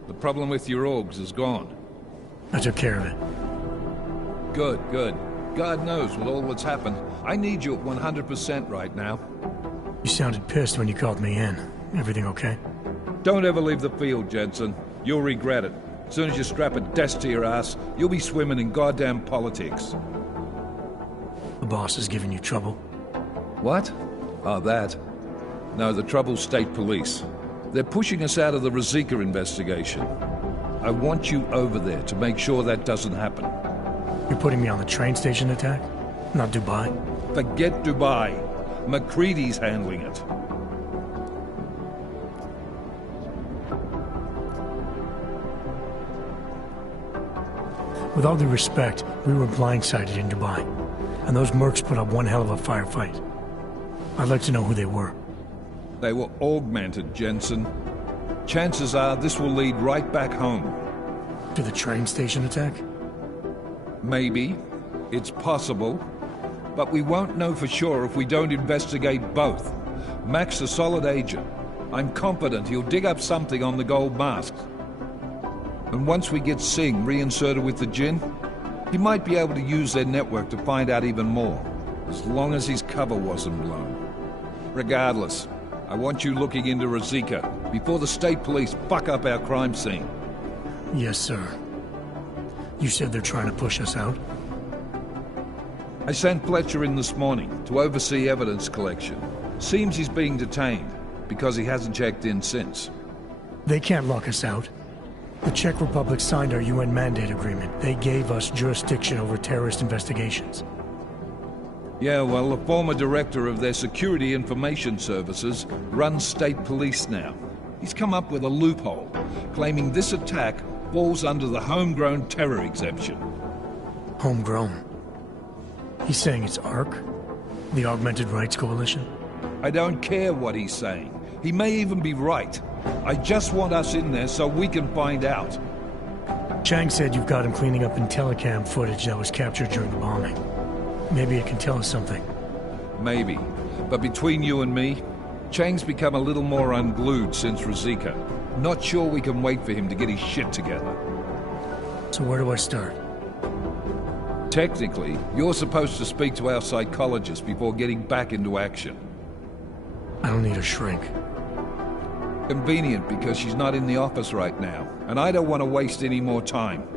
The problem with your orgs is gone. I took care of it. Good, good. God knows with all that's happened, I need you at 100% right now. You sounded pissed when you called me in. Everything okay? Don't ever leave the field, Jensen. You'll regret it. As soon as you strap a desk to your ass, you'll be swimming in goddamn politics. The boss is giving you trouble? What? Oh, that. No, the trouble's state police. They're pushing us out of the Rosika investigation. I want you over there to make sure that doesn't happen. You're putting me on the train station attack? Not Dubai? Forget Dubai. McCready's handling it. With all due respect, we were blindsided in Dubai, and those mercs put up one hell of a firefight. I'd like to know who they were. They were augmented, Jensen. Chances are this will lead right back home. To the train station attack? Maybe. It's possible. But we won't know for sure if we don't investigate both. Mac's a solid agent. I'm confident he'll dig up something on the gold masks. And once we get Singh reinserted with the Jinn, he might be able to use their network to find out even more, as long as his cover wasn't blown. Regardless, I want you looking into Rosika before the state police fuck up our crime scene. Yes, sir. You said they're trying to push us out? I sent Fletcher in this morning to oversee evidence collection. Seems he's being detained, because he hasn't checked in since. They can't lock us out. The Czech Republic signed our UN mandate agreement. They gave us jurisdiction over terrorist investigations. Yeah, well, the former director of their security information services runs state police now. He's come up with a loophole, claiming this attack falls under the homegrown terror exemption. Homegrown? He's saying it's ARC? The Augmented Rights Coalition? I don't care what he's saying. He may even be right. I just want us in there so we can find out. Chang said you've got him cleaning up Intellicam footage that was captured during the bombing. Maybe it can tell us something. Maybe. But between you and me, Chang's become a little more unglued since Ruzika. Not sure we can wait for him to get his shit together. So where do I start? Technically, you're supposed to speak to our psychologist before getting back into action. I don't need a shrink. Convenient because she's not in the office right now, and I don't want to waste any more time.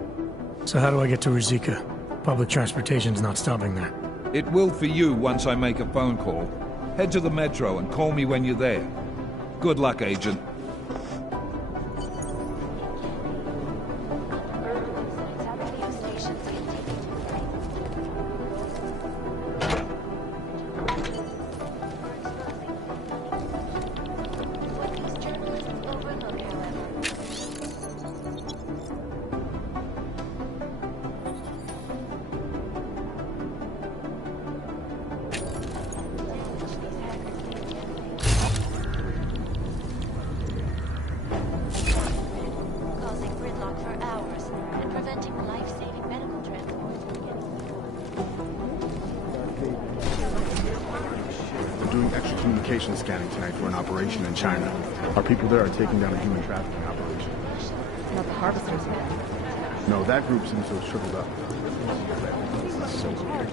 So how do I get to Ruzika? Public transportation's not stopping there. It will for you once I make a phone call. Head to the metro and call me when you're there. Good luck, Agent. Scanning tonight for an operation in China. Our people there are taking down a human trafficking operation. Not the harvesters yet. No, that group seems to have shriveled up. So weird.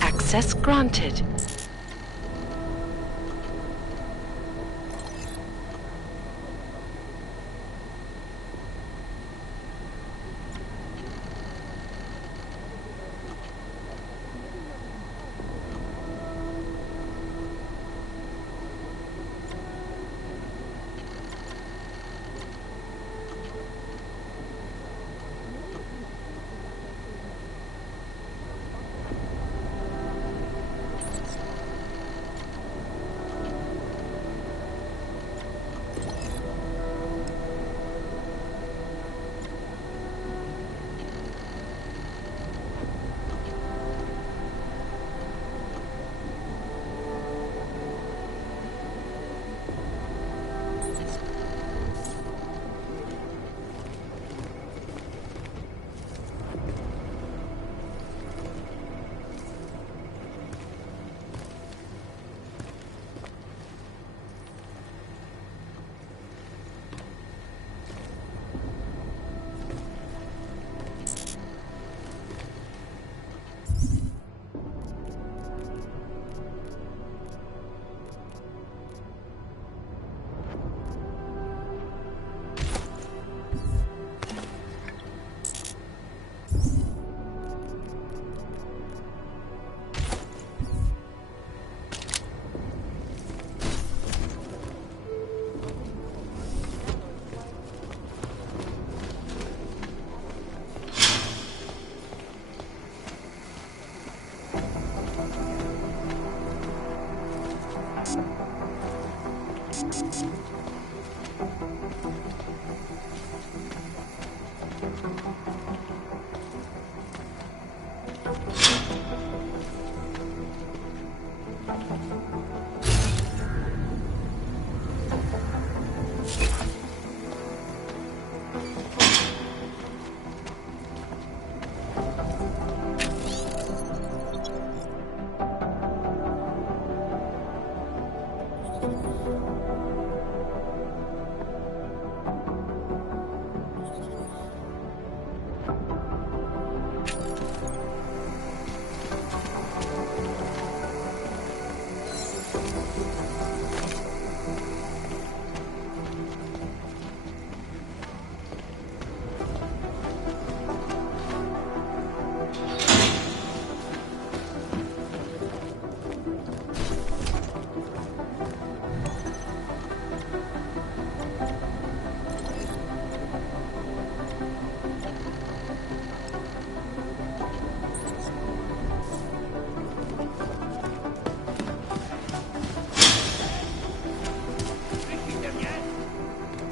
Access granted.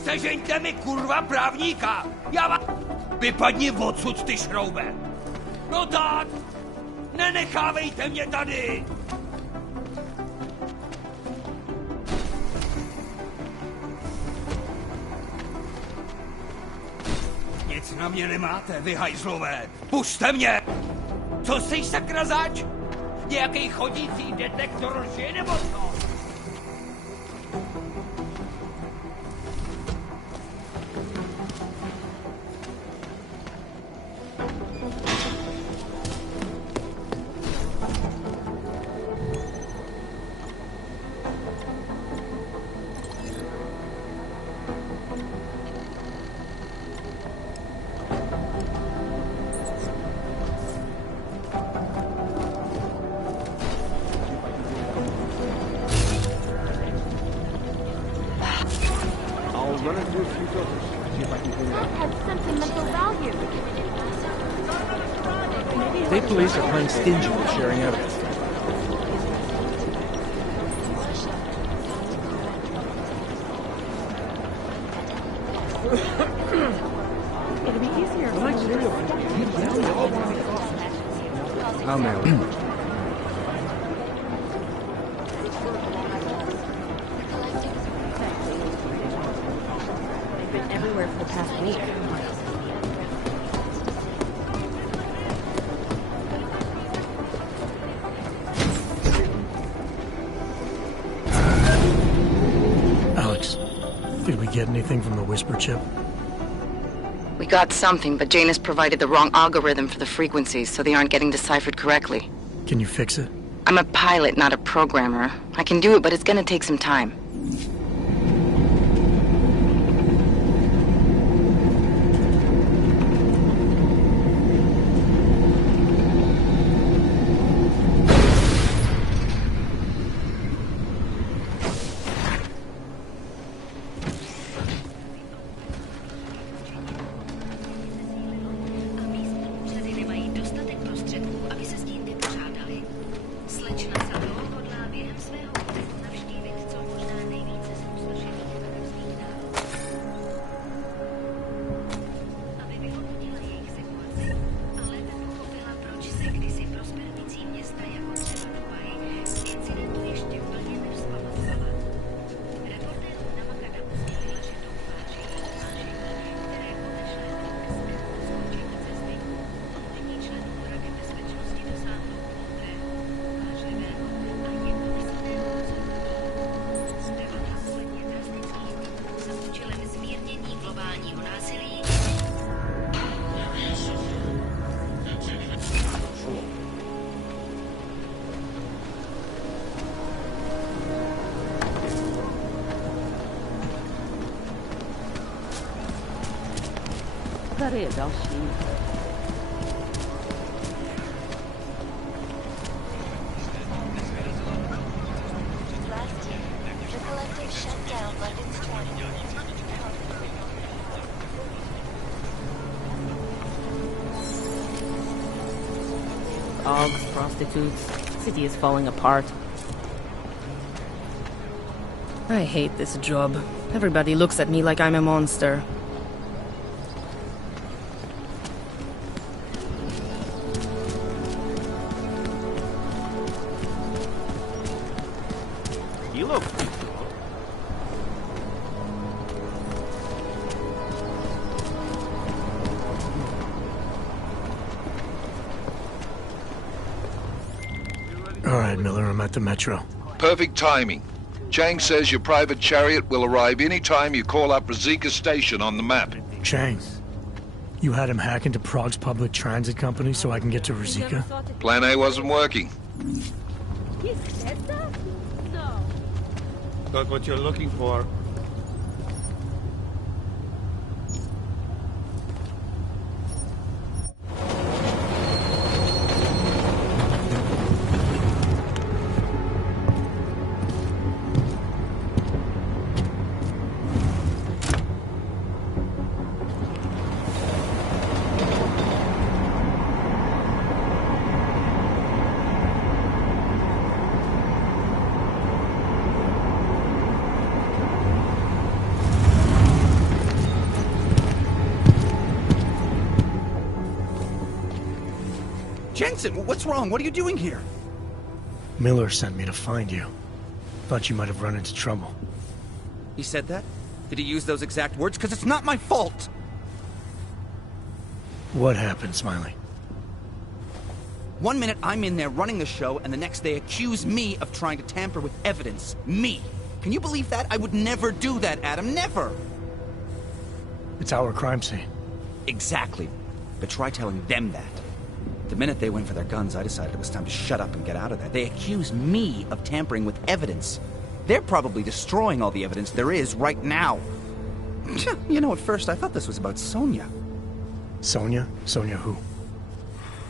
Sežeňte mi kurva právníka! Já vám... Vypadni odsud, ty šroube! No tak! Nenechávejte mě tady! Nic na mě nemáte, vy hajzlové! Pusťte mě! Co jsi sakra zač? Nějaký chodící detektor lži nebo co? State police are playing stingy with sharing evidence. It'll be easier. Oh, man. They've been everywhere for the past week. Alex, did we get anything from the Whisper chip? We got something, but Janus provided the wrong algorithm for the frequencies, so they aren't getting deciphered correctly. Can you fix it? I'm a pilot, not a programmer. I can do it, but it's gonna take some time. Tady je další. Dogs, prostitutes, city is falling apart. I hate this job. Everybody looks at me like I'm a monster. You look... All right, Miller, I'm at the metro. Perfect timing. Chang says your private chariot will arrive any time you call up Rosika Station on the map. Chang, you had him hack into Prague's public transit company so I can get to Rosika? Plan A wasn't working. He said that? No. Got what you're looking for. Jensen, what's wrong? What are you doing here? Miller sent me to find you. Thought you might have run into trouble. He said that? Did he use those exact words? Because it's not my fault! What happened, Smiley? One minute I'm in there running the show, and the next they accuse me of trying to tamper with evidence. Me! Can you believe that? I would never do that, Adam. Never! It's our crime scene. Exactly. But try telling them that. The minute they went for their guns, I decided it was time to shut up and get out of there. They accuse me of tampering with evidence. They're probably destroying all the evidence there is right now. You know, at first I thought this was about Sonia. Sonia? Sonia who?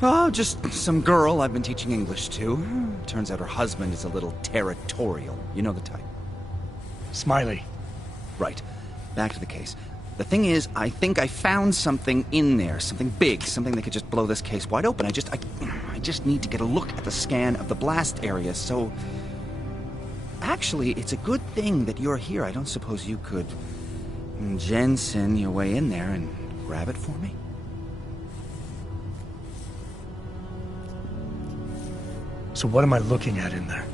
Oh, just some girl I've been teaching English to. Turns out her husband is a little territorial. You know the type. Smiley. Right. Back to the case. The thing is, I think I found something in there. Something big. Something that could just blow this case wide open. I just need to get a look at the scan of the blast area, so... Actually, it's a good thing that you're here. I don't suppose you could... Jensen your way in there and grab it for me? So what am I looking at in there?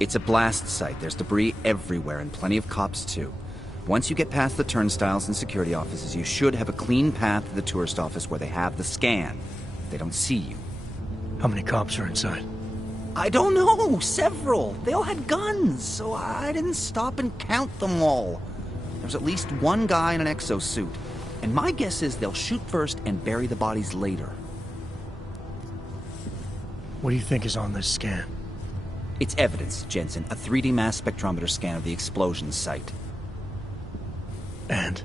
It's a blast site. There's debris everywhere, and plenty of cops, too. Once you get past the turnstiles and security offices, you should have a clean path to the tourist office where they have the scan. They don't see you. How many cops are inside? I don't know. Several. They all had guns, so I didn't stop and count them all. There's at least one guy in an exosuit. And my guess is they'll shoot first and bury the bodies later. What do you think is on this scan? It's evidence, Jensen. A 3D mass spectrometer scan of the explosion site. And?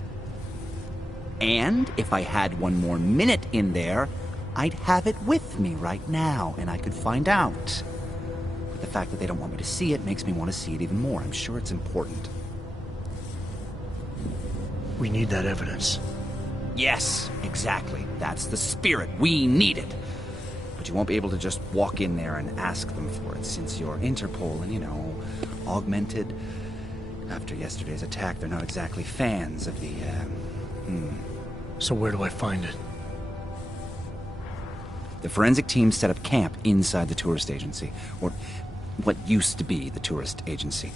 And if I had one more minute in there, I'd have it with me right now, and I could find out. But the fact that they don't want me to see it makes me want to see it even more. I'm sure it's important. We need that evidence. Yes, exactly. That's the spirit. We need it. But you won't be able to just walk in there and ask them for it, since you're Interpol and, you know, augmented. After yesterday's attack, they're not exactly fans of the, So where do I find it? The forensic team set up camp inside the tourist agency, or what used to be the tourist agency.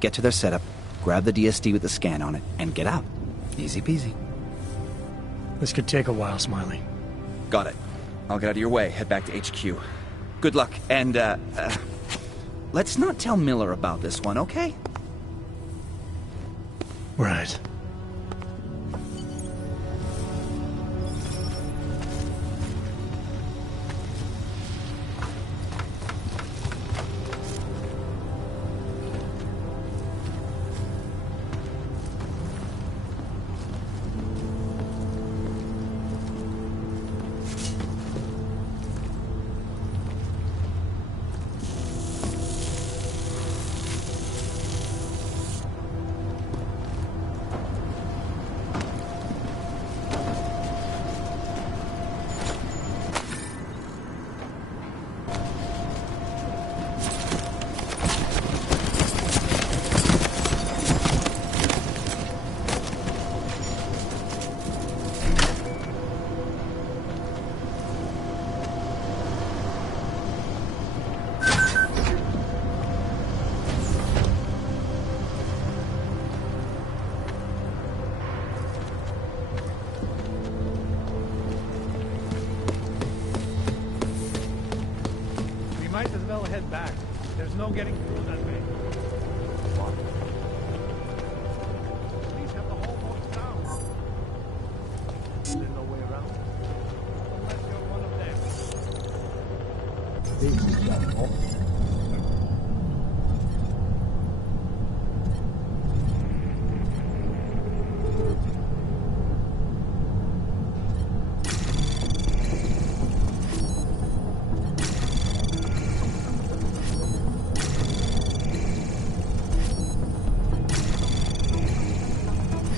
Get to their setup, grab the DSD with the scan on it, and get out. Easy peasy. This could take a while, Smiley. Got it. I'll get out of your way, head back to HQ. Good luck, and, let's not tell Miller about this one, okay? Right. head back. There's no getting through that way. Please have the whole boat down. Is there no way around? Unless you're one of them.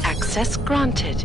Access granted.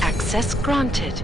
Access granted.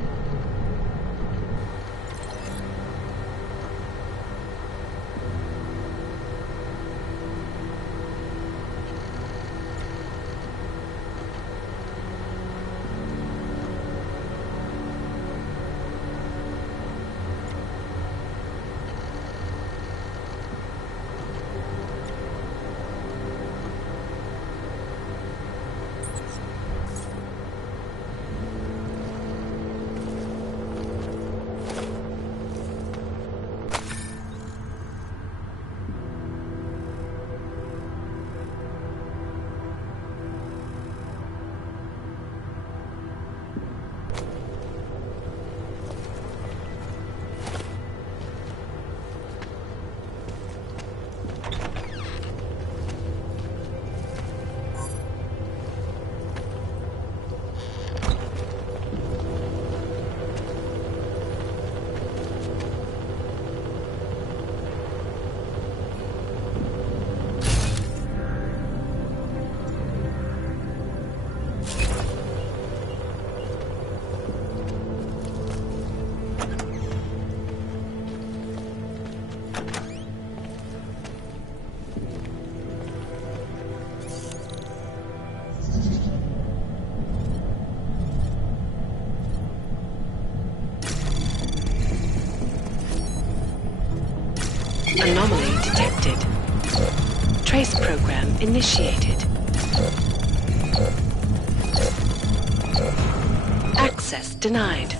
Anomaly detected. Trace program initiated. Access denied.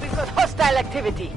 We've got hostile activity.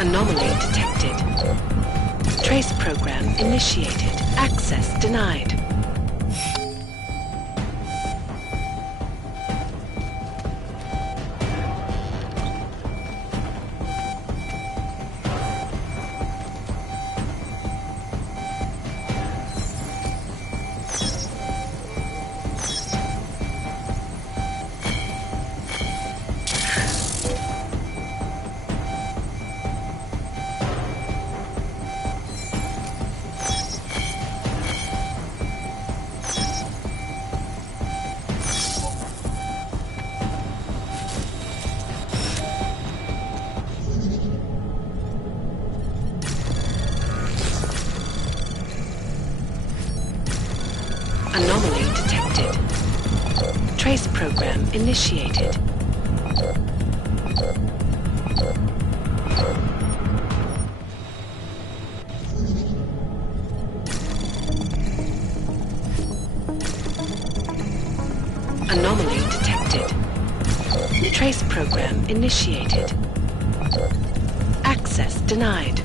Anomaly detected. Trace program initiated. Access denied. Anomaly detected. Trace program initiated. Anomaly detected. Trace program initiated. Access denied.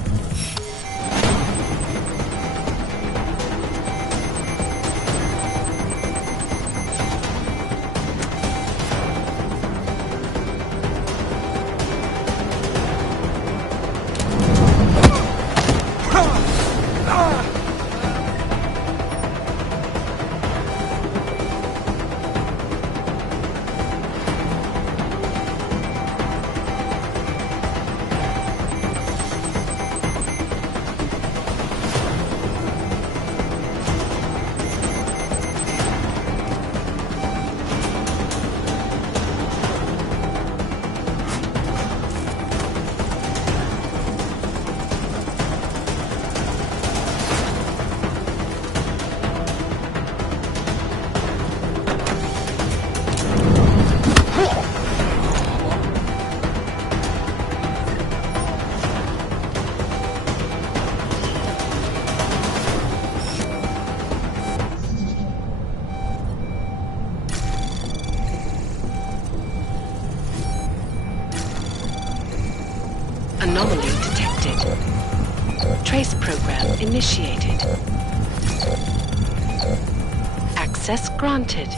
Anomaly detected. Trace program initiated. Access granted.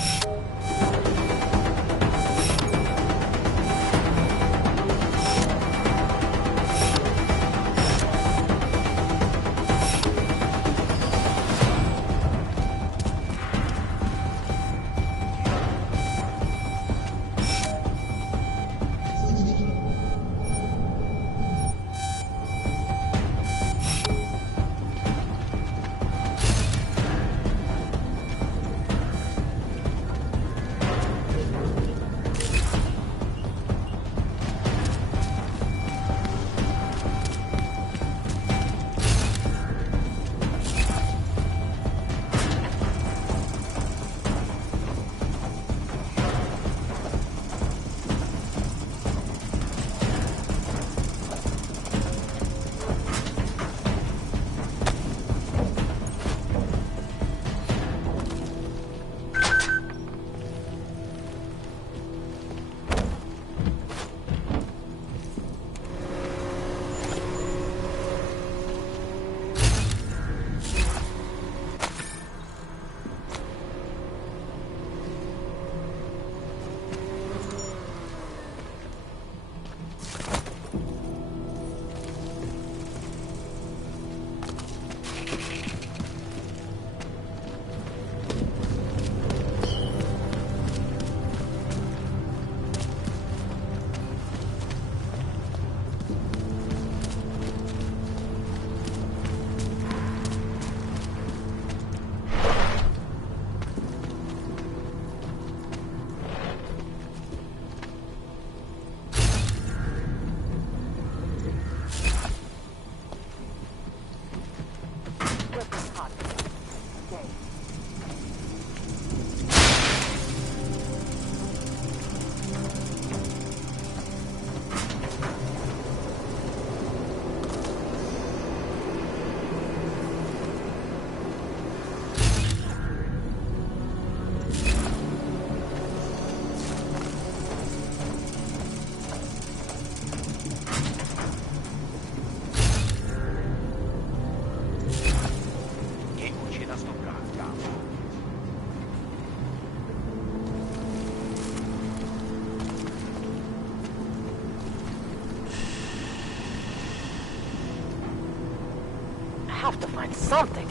have to find something.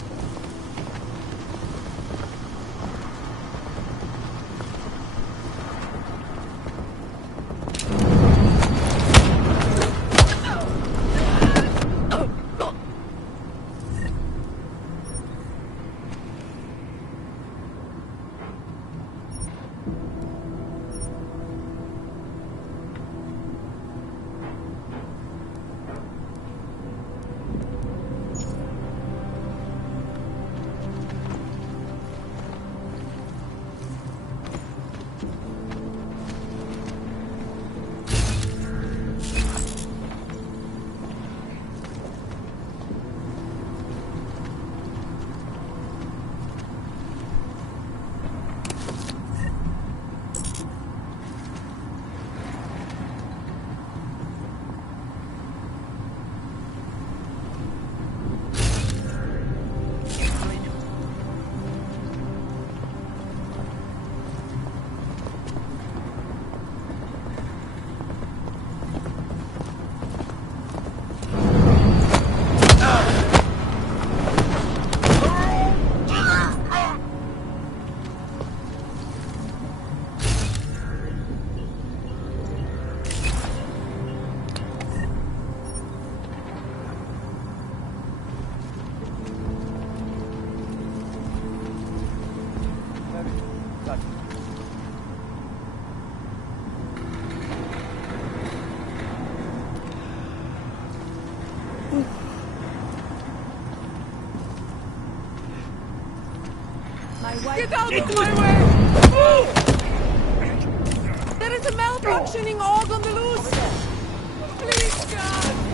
Get out of my way! There is a malfunctioning org on the loose! Please, God!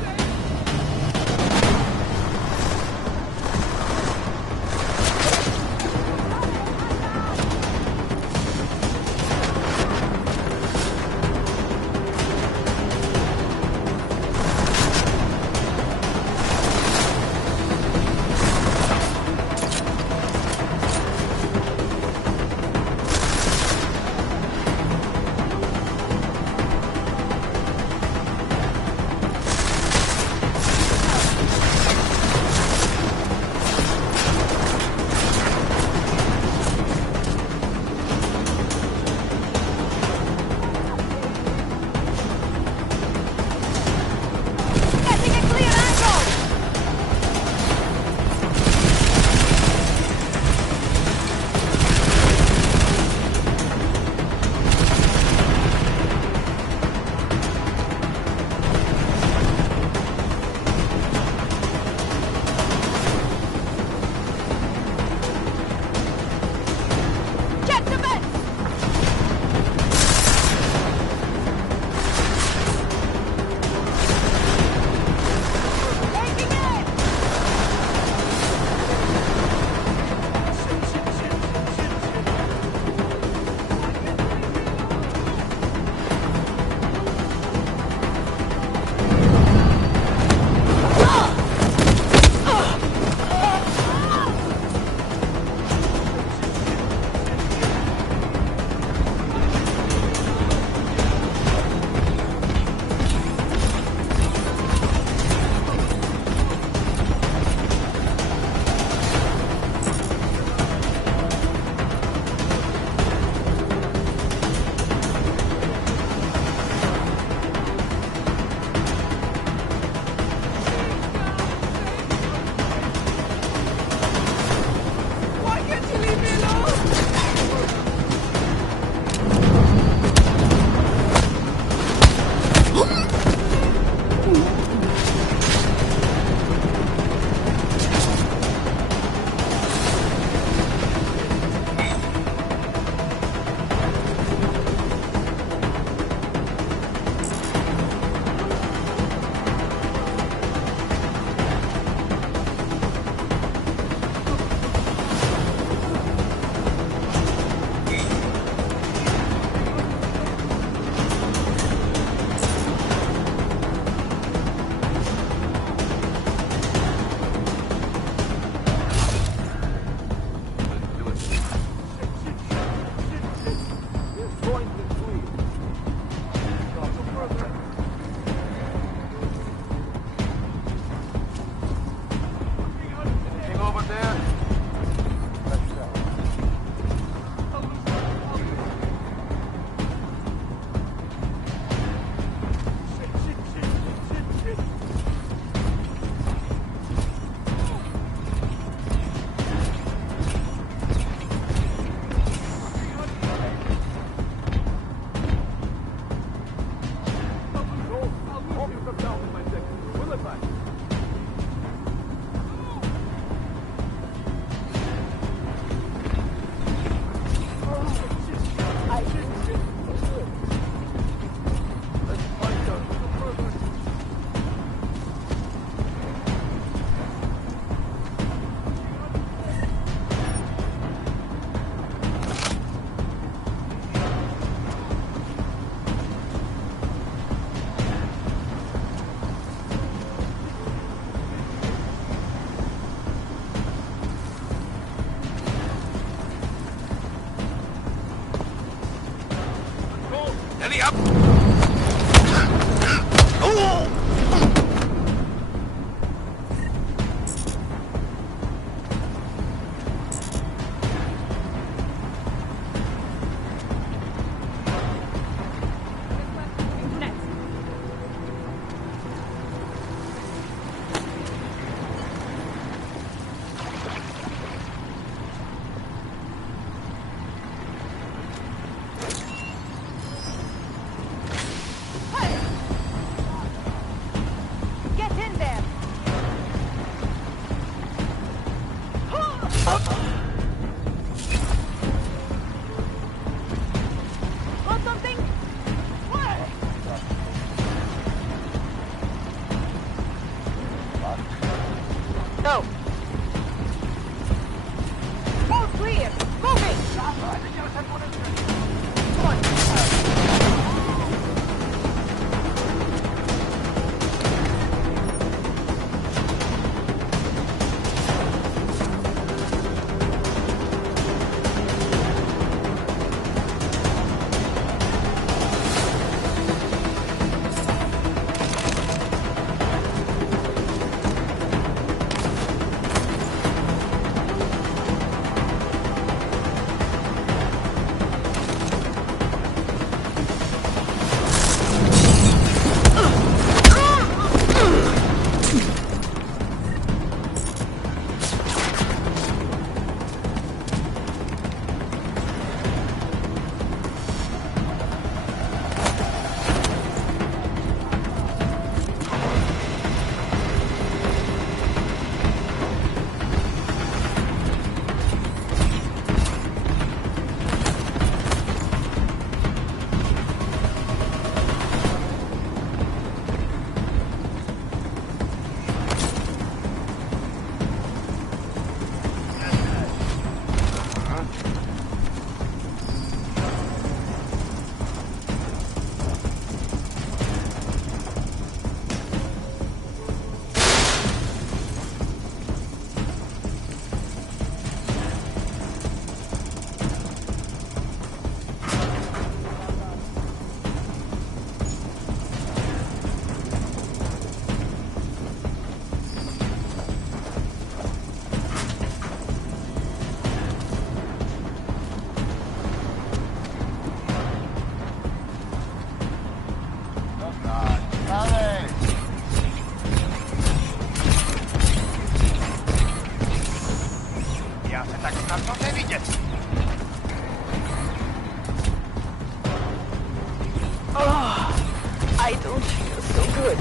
do it.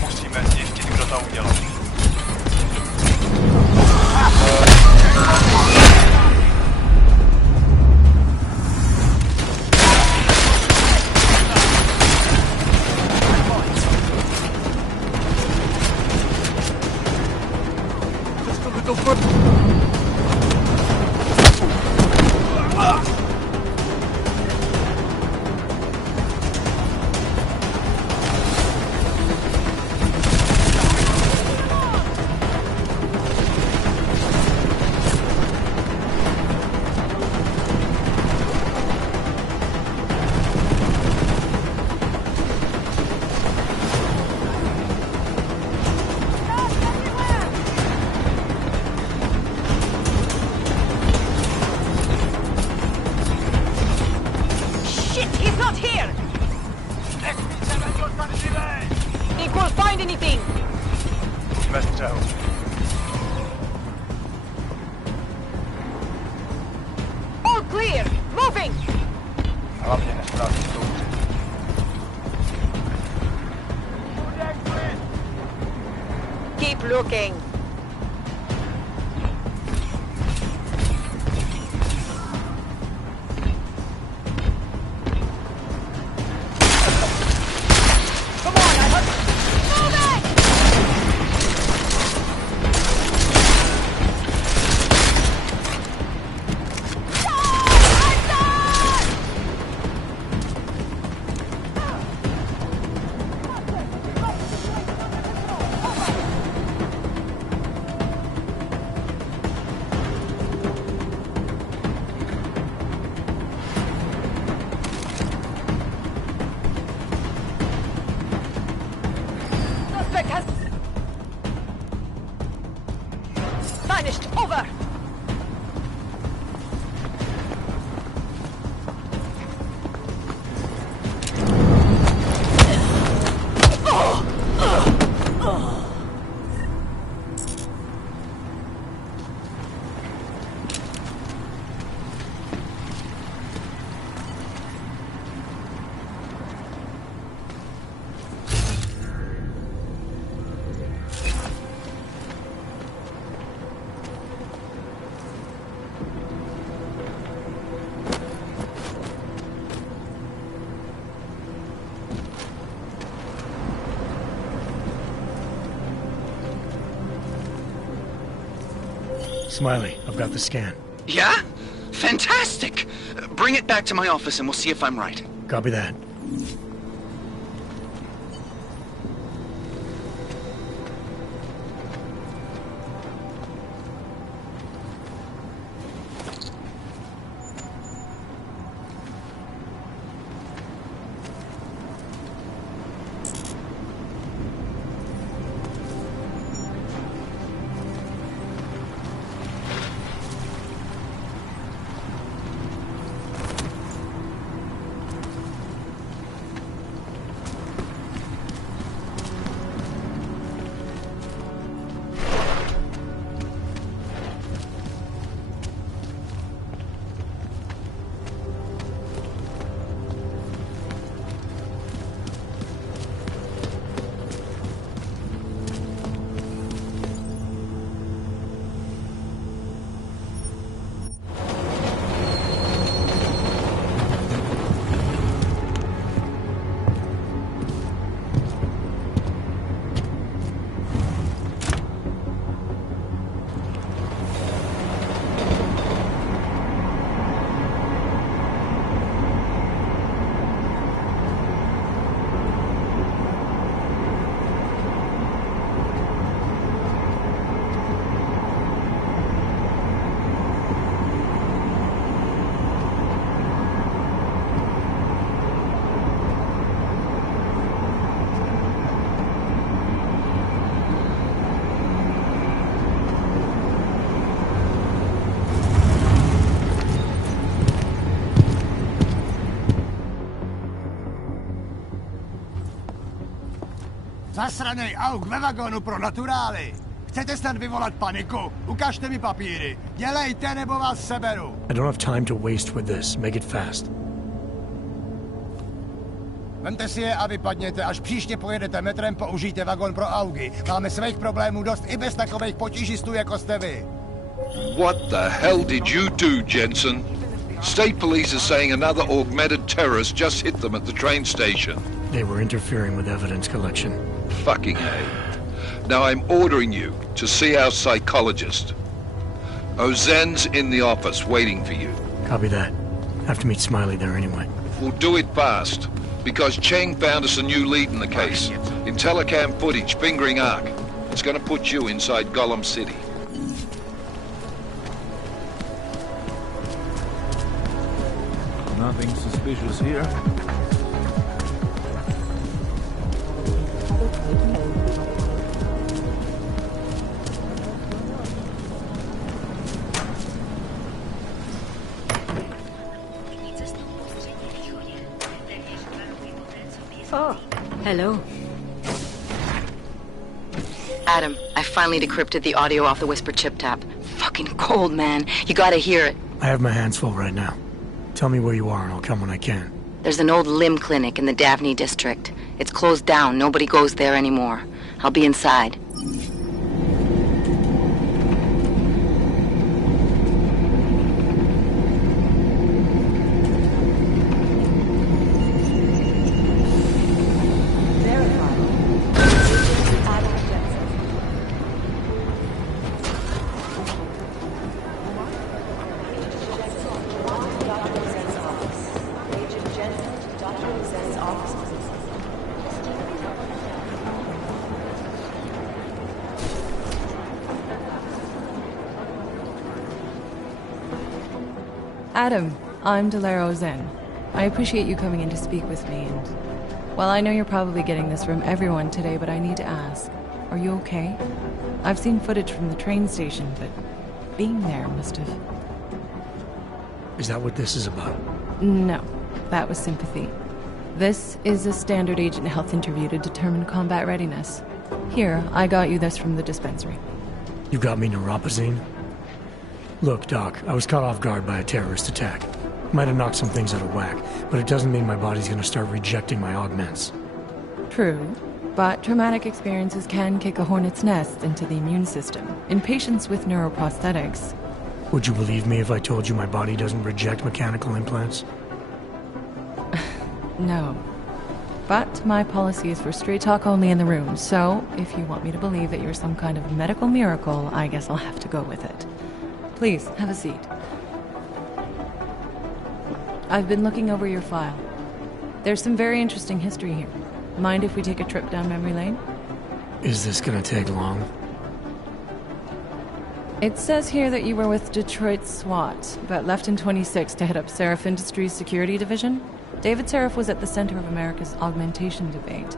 Musíme zjistit, kdo to udělal. Just a little foot. Shit, he's not here! Think we'll find anything! Musíme střehu. All clear! Moving! Hlavně nesmrátí souři. Keep looking. Suspect has vanished. Over. Smiley, I've got the scan. Yeah? Fantastic! Bring it back to my office and we'll see if I'm right. Copy that. Zasranej auk ve vagónu pro naturály! Chcete snad vyvolat paniku? Ukažte mi papíry. Dělejte, nebo vás seberu. I don't have time to waste with this. Make it fast. Vemte si je a vypadněte. Až příště pojedete metrem, použijte vagon pro augy. Máme svých problémů dost i bez takových potížistů, jako jste vy. What the hell did you do, Jensen? State police are saying another augmented terrorist just hit them at the train station. They were interfering with evidence collection. Fucking A. Now I'm ordering you to see our psychologist. Ozen's in the office waiting for you. Copy that. Have to meet Smiley there anyway. We'll do it fast, because Cheng found us a new lead in the case. In telecam footage fingering Ark. It's gonna put you inside Gollum City. Nothing suspicious here. Oh, hello. Adam, I finally decrypted the audio off the Whisper chip tap. Fucking cold, man. You gotta hear it. I have my hands full right now. Tell me where you are and I'll come when I can. There's an old limb clinic in the Daphne district. It's closed down. Nobody goes there anymore. I'll be inside. Adam, I'm Delaro Zen. I appreciate you coming in to speak with me, and... well, I know you're probably getting this from everyone today, but I need to ask. Are you okay? I've seen footage from the train station, but being there must have... Is that what this is about? No, that was sympathy. This is a standard agent health interview to determine combat readiness. Here, I got you this from the dispensary. You got me neuropazine? Look, Doc, I was caught off guard by a terrorist attack. Might have knocked some things out of whack, but it doesn't mean my body's gonna start rejecting my augments. True, but traumatic experiences can kick a hornet's nest into the immune system. In patients with neuroprosthetics... Would you believe me if I told you my body doesn't reject mechanical implants? No. But my policy is for straight talk only in the room, so if you want me to believe that you're some kind of medical miracle, I guess I'll have to go with it. Please, have a seat. I've been looking over your file. There's some very interesting history here. Mind if we take a trip down memory lane? Is this gonna take long? It says here that you were with Detroit SWAT, but left in 26 to head up Seraph Industries' security division. David Seraph was at the center of America's augmentation debate.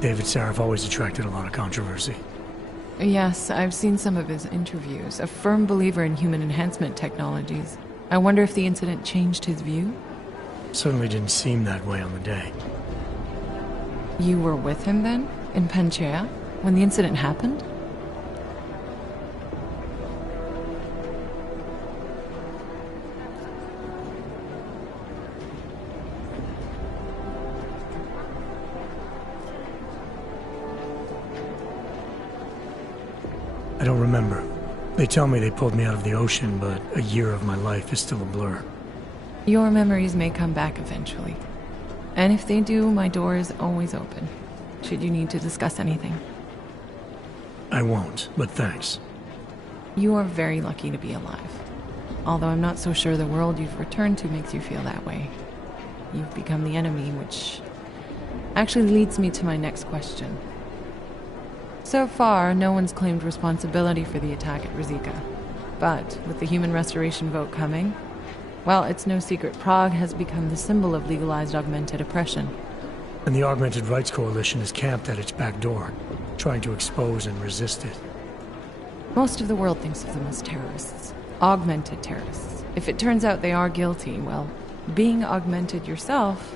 David Seraph always attracted a lot of controversy. Yes, I've seen some of his interviews. A firm believer in human enhancement technologies. I wonder if the incident changed his view? Certainly didn't seem that way on the day. You were with him then? In Panchea? When the incident happened? I don't remember. They tell me they pulled me out of the ocean, but a year of my life is still a blur. Your memories may come back eventually. And if they do, my door is always open, should you need to discuss anything. I won't, but thanks. You are very lucky to be alive. Although I'm not so sure the world you've returned to makes you feel that way. You've become the enemy, which actually leads me to my next question. So far, no one's claimed responsibility for the attack at Rizika. But with the human restoration vote coming, well, it's no secret Prague has become the symbol of legalized augmented oppression. And the Augmented Rights Coalition is camped at its back door, trying to expose and resist it. Most of the world thinks of them as terrorists. Augmented terrorists. If it turns out they are guilty, well, being augmented yourself...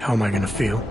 How am I gonna feel?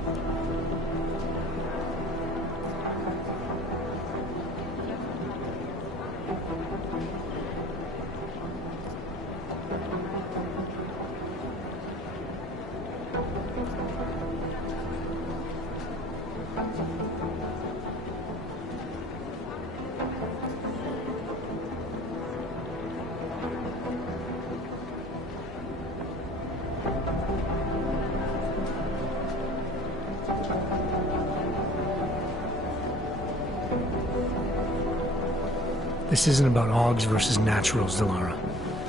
This isn't about Augs versus naturals, Delara.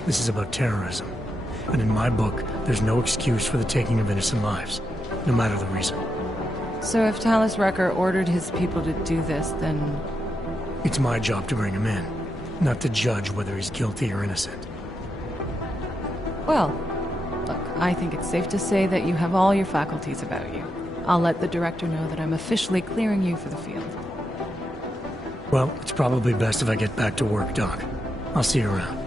This is about terrorism. And in my book, there's no excuse for the taking of innocent lives, no matter the reason. So if Talus Wrecker ordered his people to do this, then... It's my job to bring him in, not to judge whether he's guilty or innocent. Well, look, I think it's safe to say that you have all your faculties about you. I'll let the director know that I'm officially clearing you for the field. Well, it's probably best if I get back to work, Doc. I'll see you around.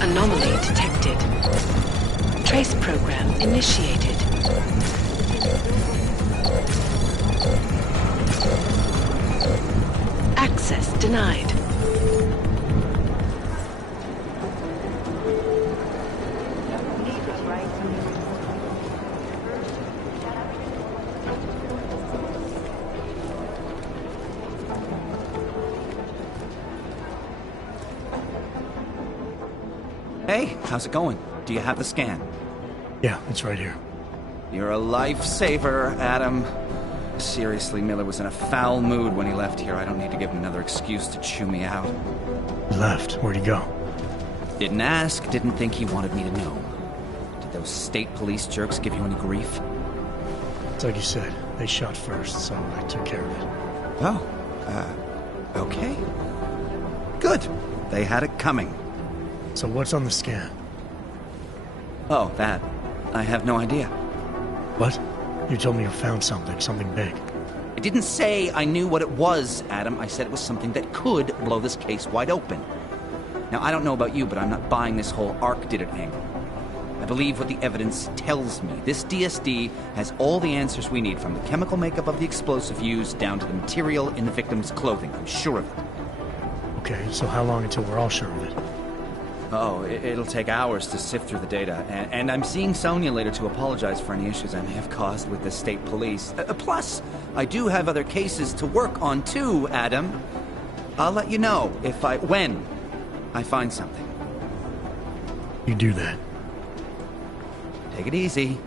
Anomaly detected. Trace program initiated. Access denied. Hey, how's it going? Do you have the scan? Yeah, it's right here. You're a lifesaver, Adam. Seriously, Miller was in a foul mood when he left here. I don't need to give him another excuse to chew me out. He left. Where'd he go? Didn't ask, didn't think he wanted me to know. Did those state police jerks give you any grief? It's like you said. They shot first, so I took care of it. Oh, okay. Good. They had it coming. So what's on the scan? Oh, that. I have no idea. What? You told me you found something big. I didn't say I knew what it was, Adam. I said it was something that could blow this case wide open. Now, I don't know about you, but I'm not buying this whole Ark did it angle. I believe what the evidence tells me. This DSD has all the answers we need, from the chemical makeup of the explosive used down to the material in the victim's clothing. I'm sure of it. Okay, so how long until we're all sure of it? Oh, it'll take hours to sift through the data, and I'm seeing Sonia later to apologize for any issues I may have caused with the state police. Plus, I do have other cases to work on too, Adam. I'll let you know when I find something. You do that. Take it easy.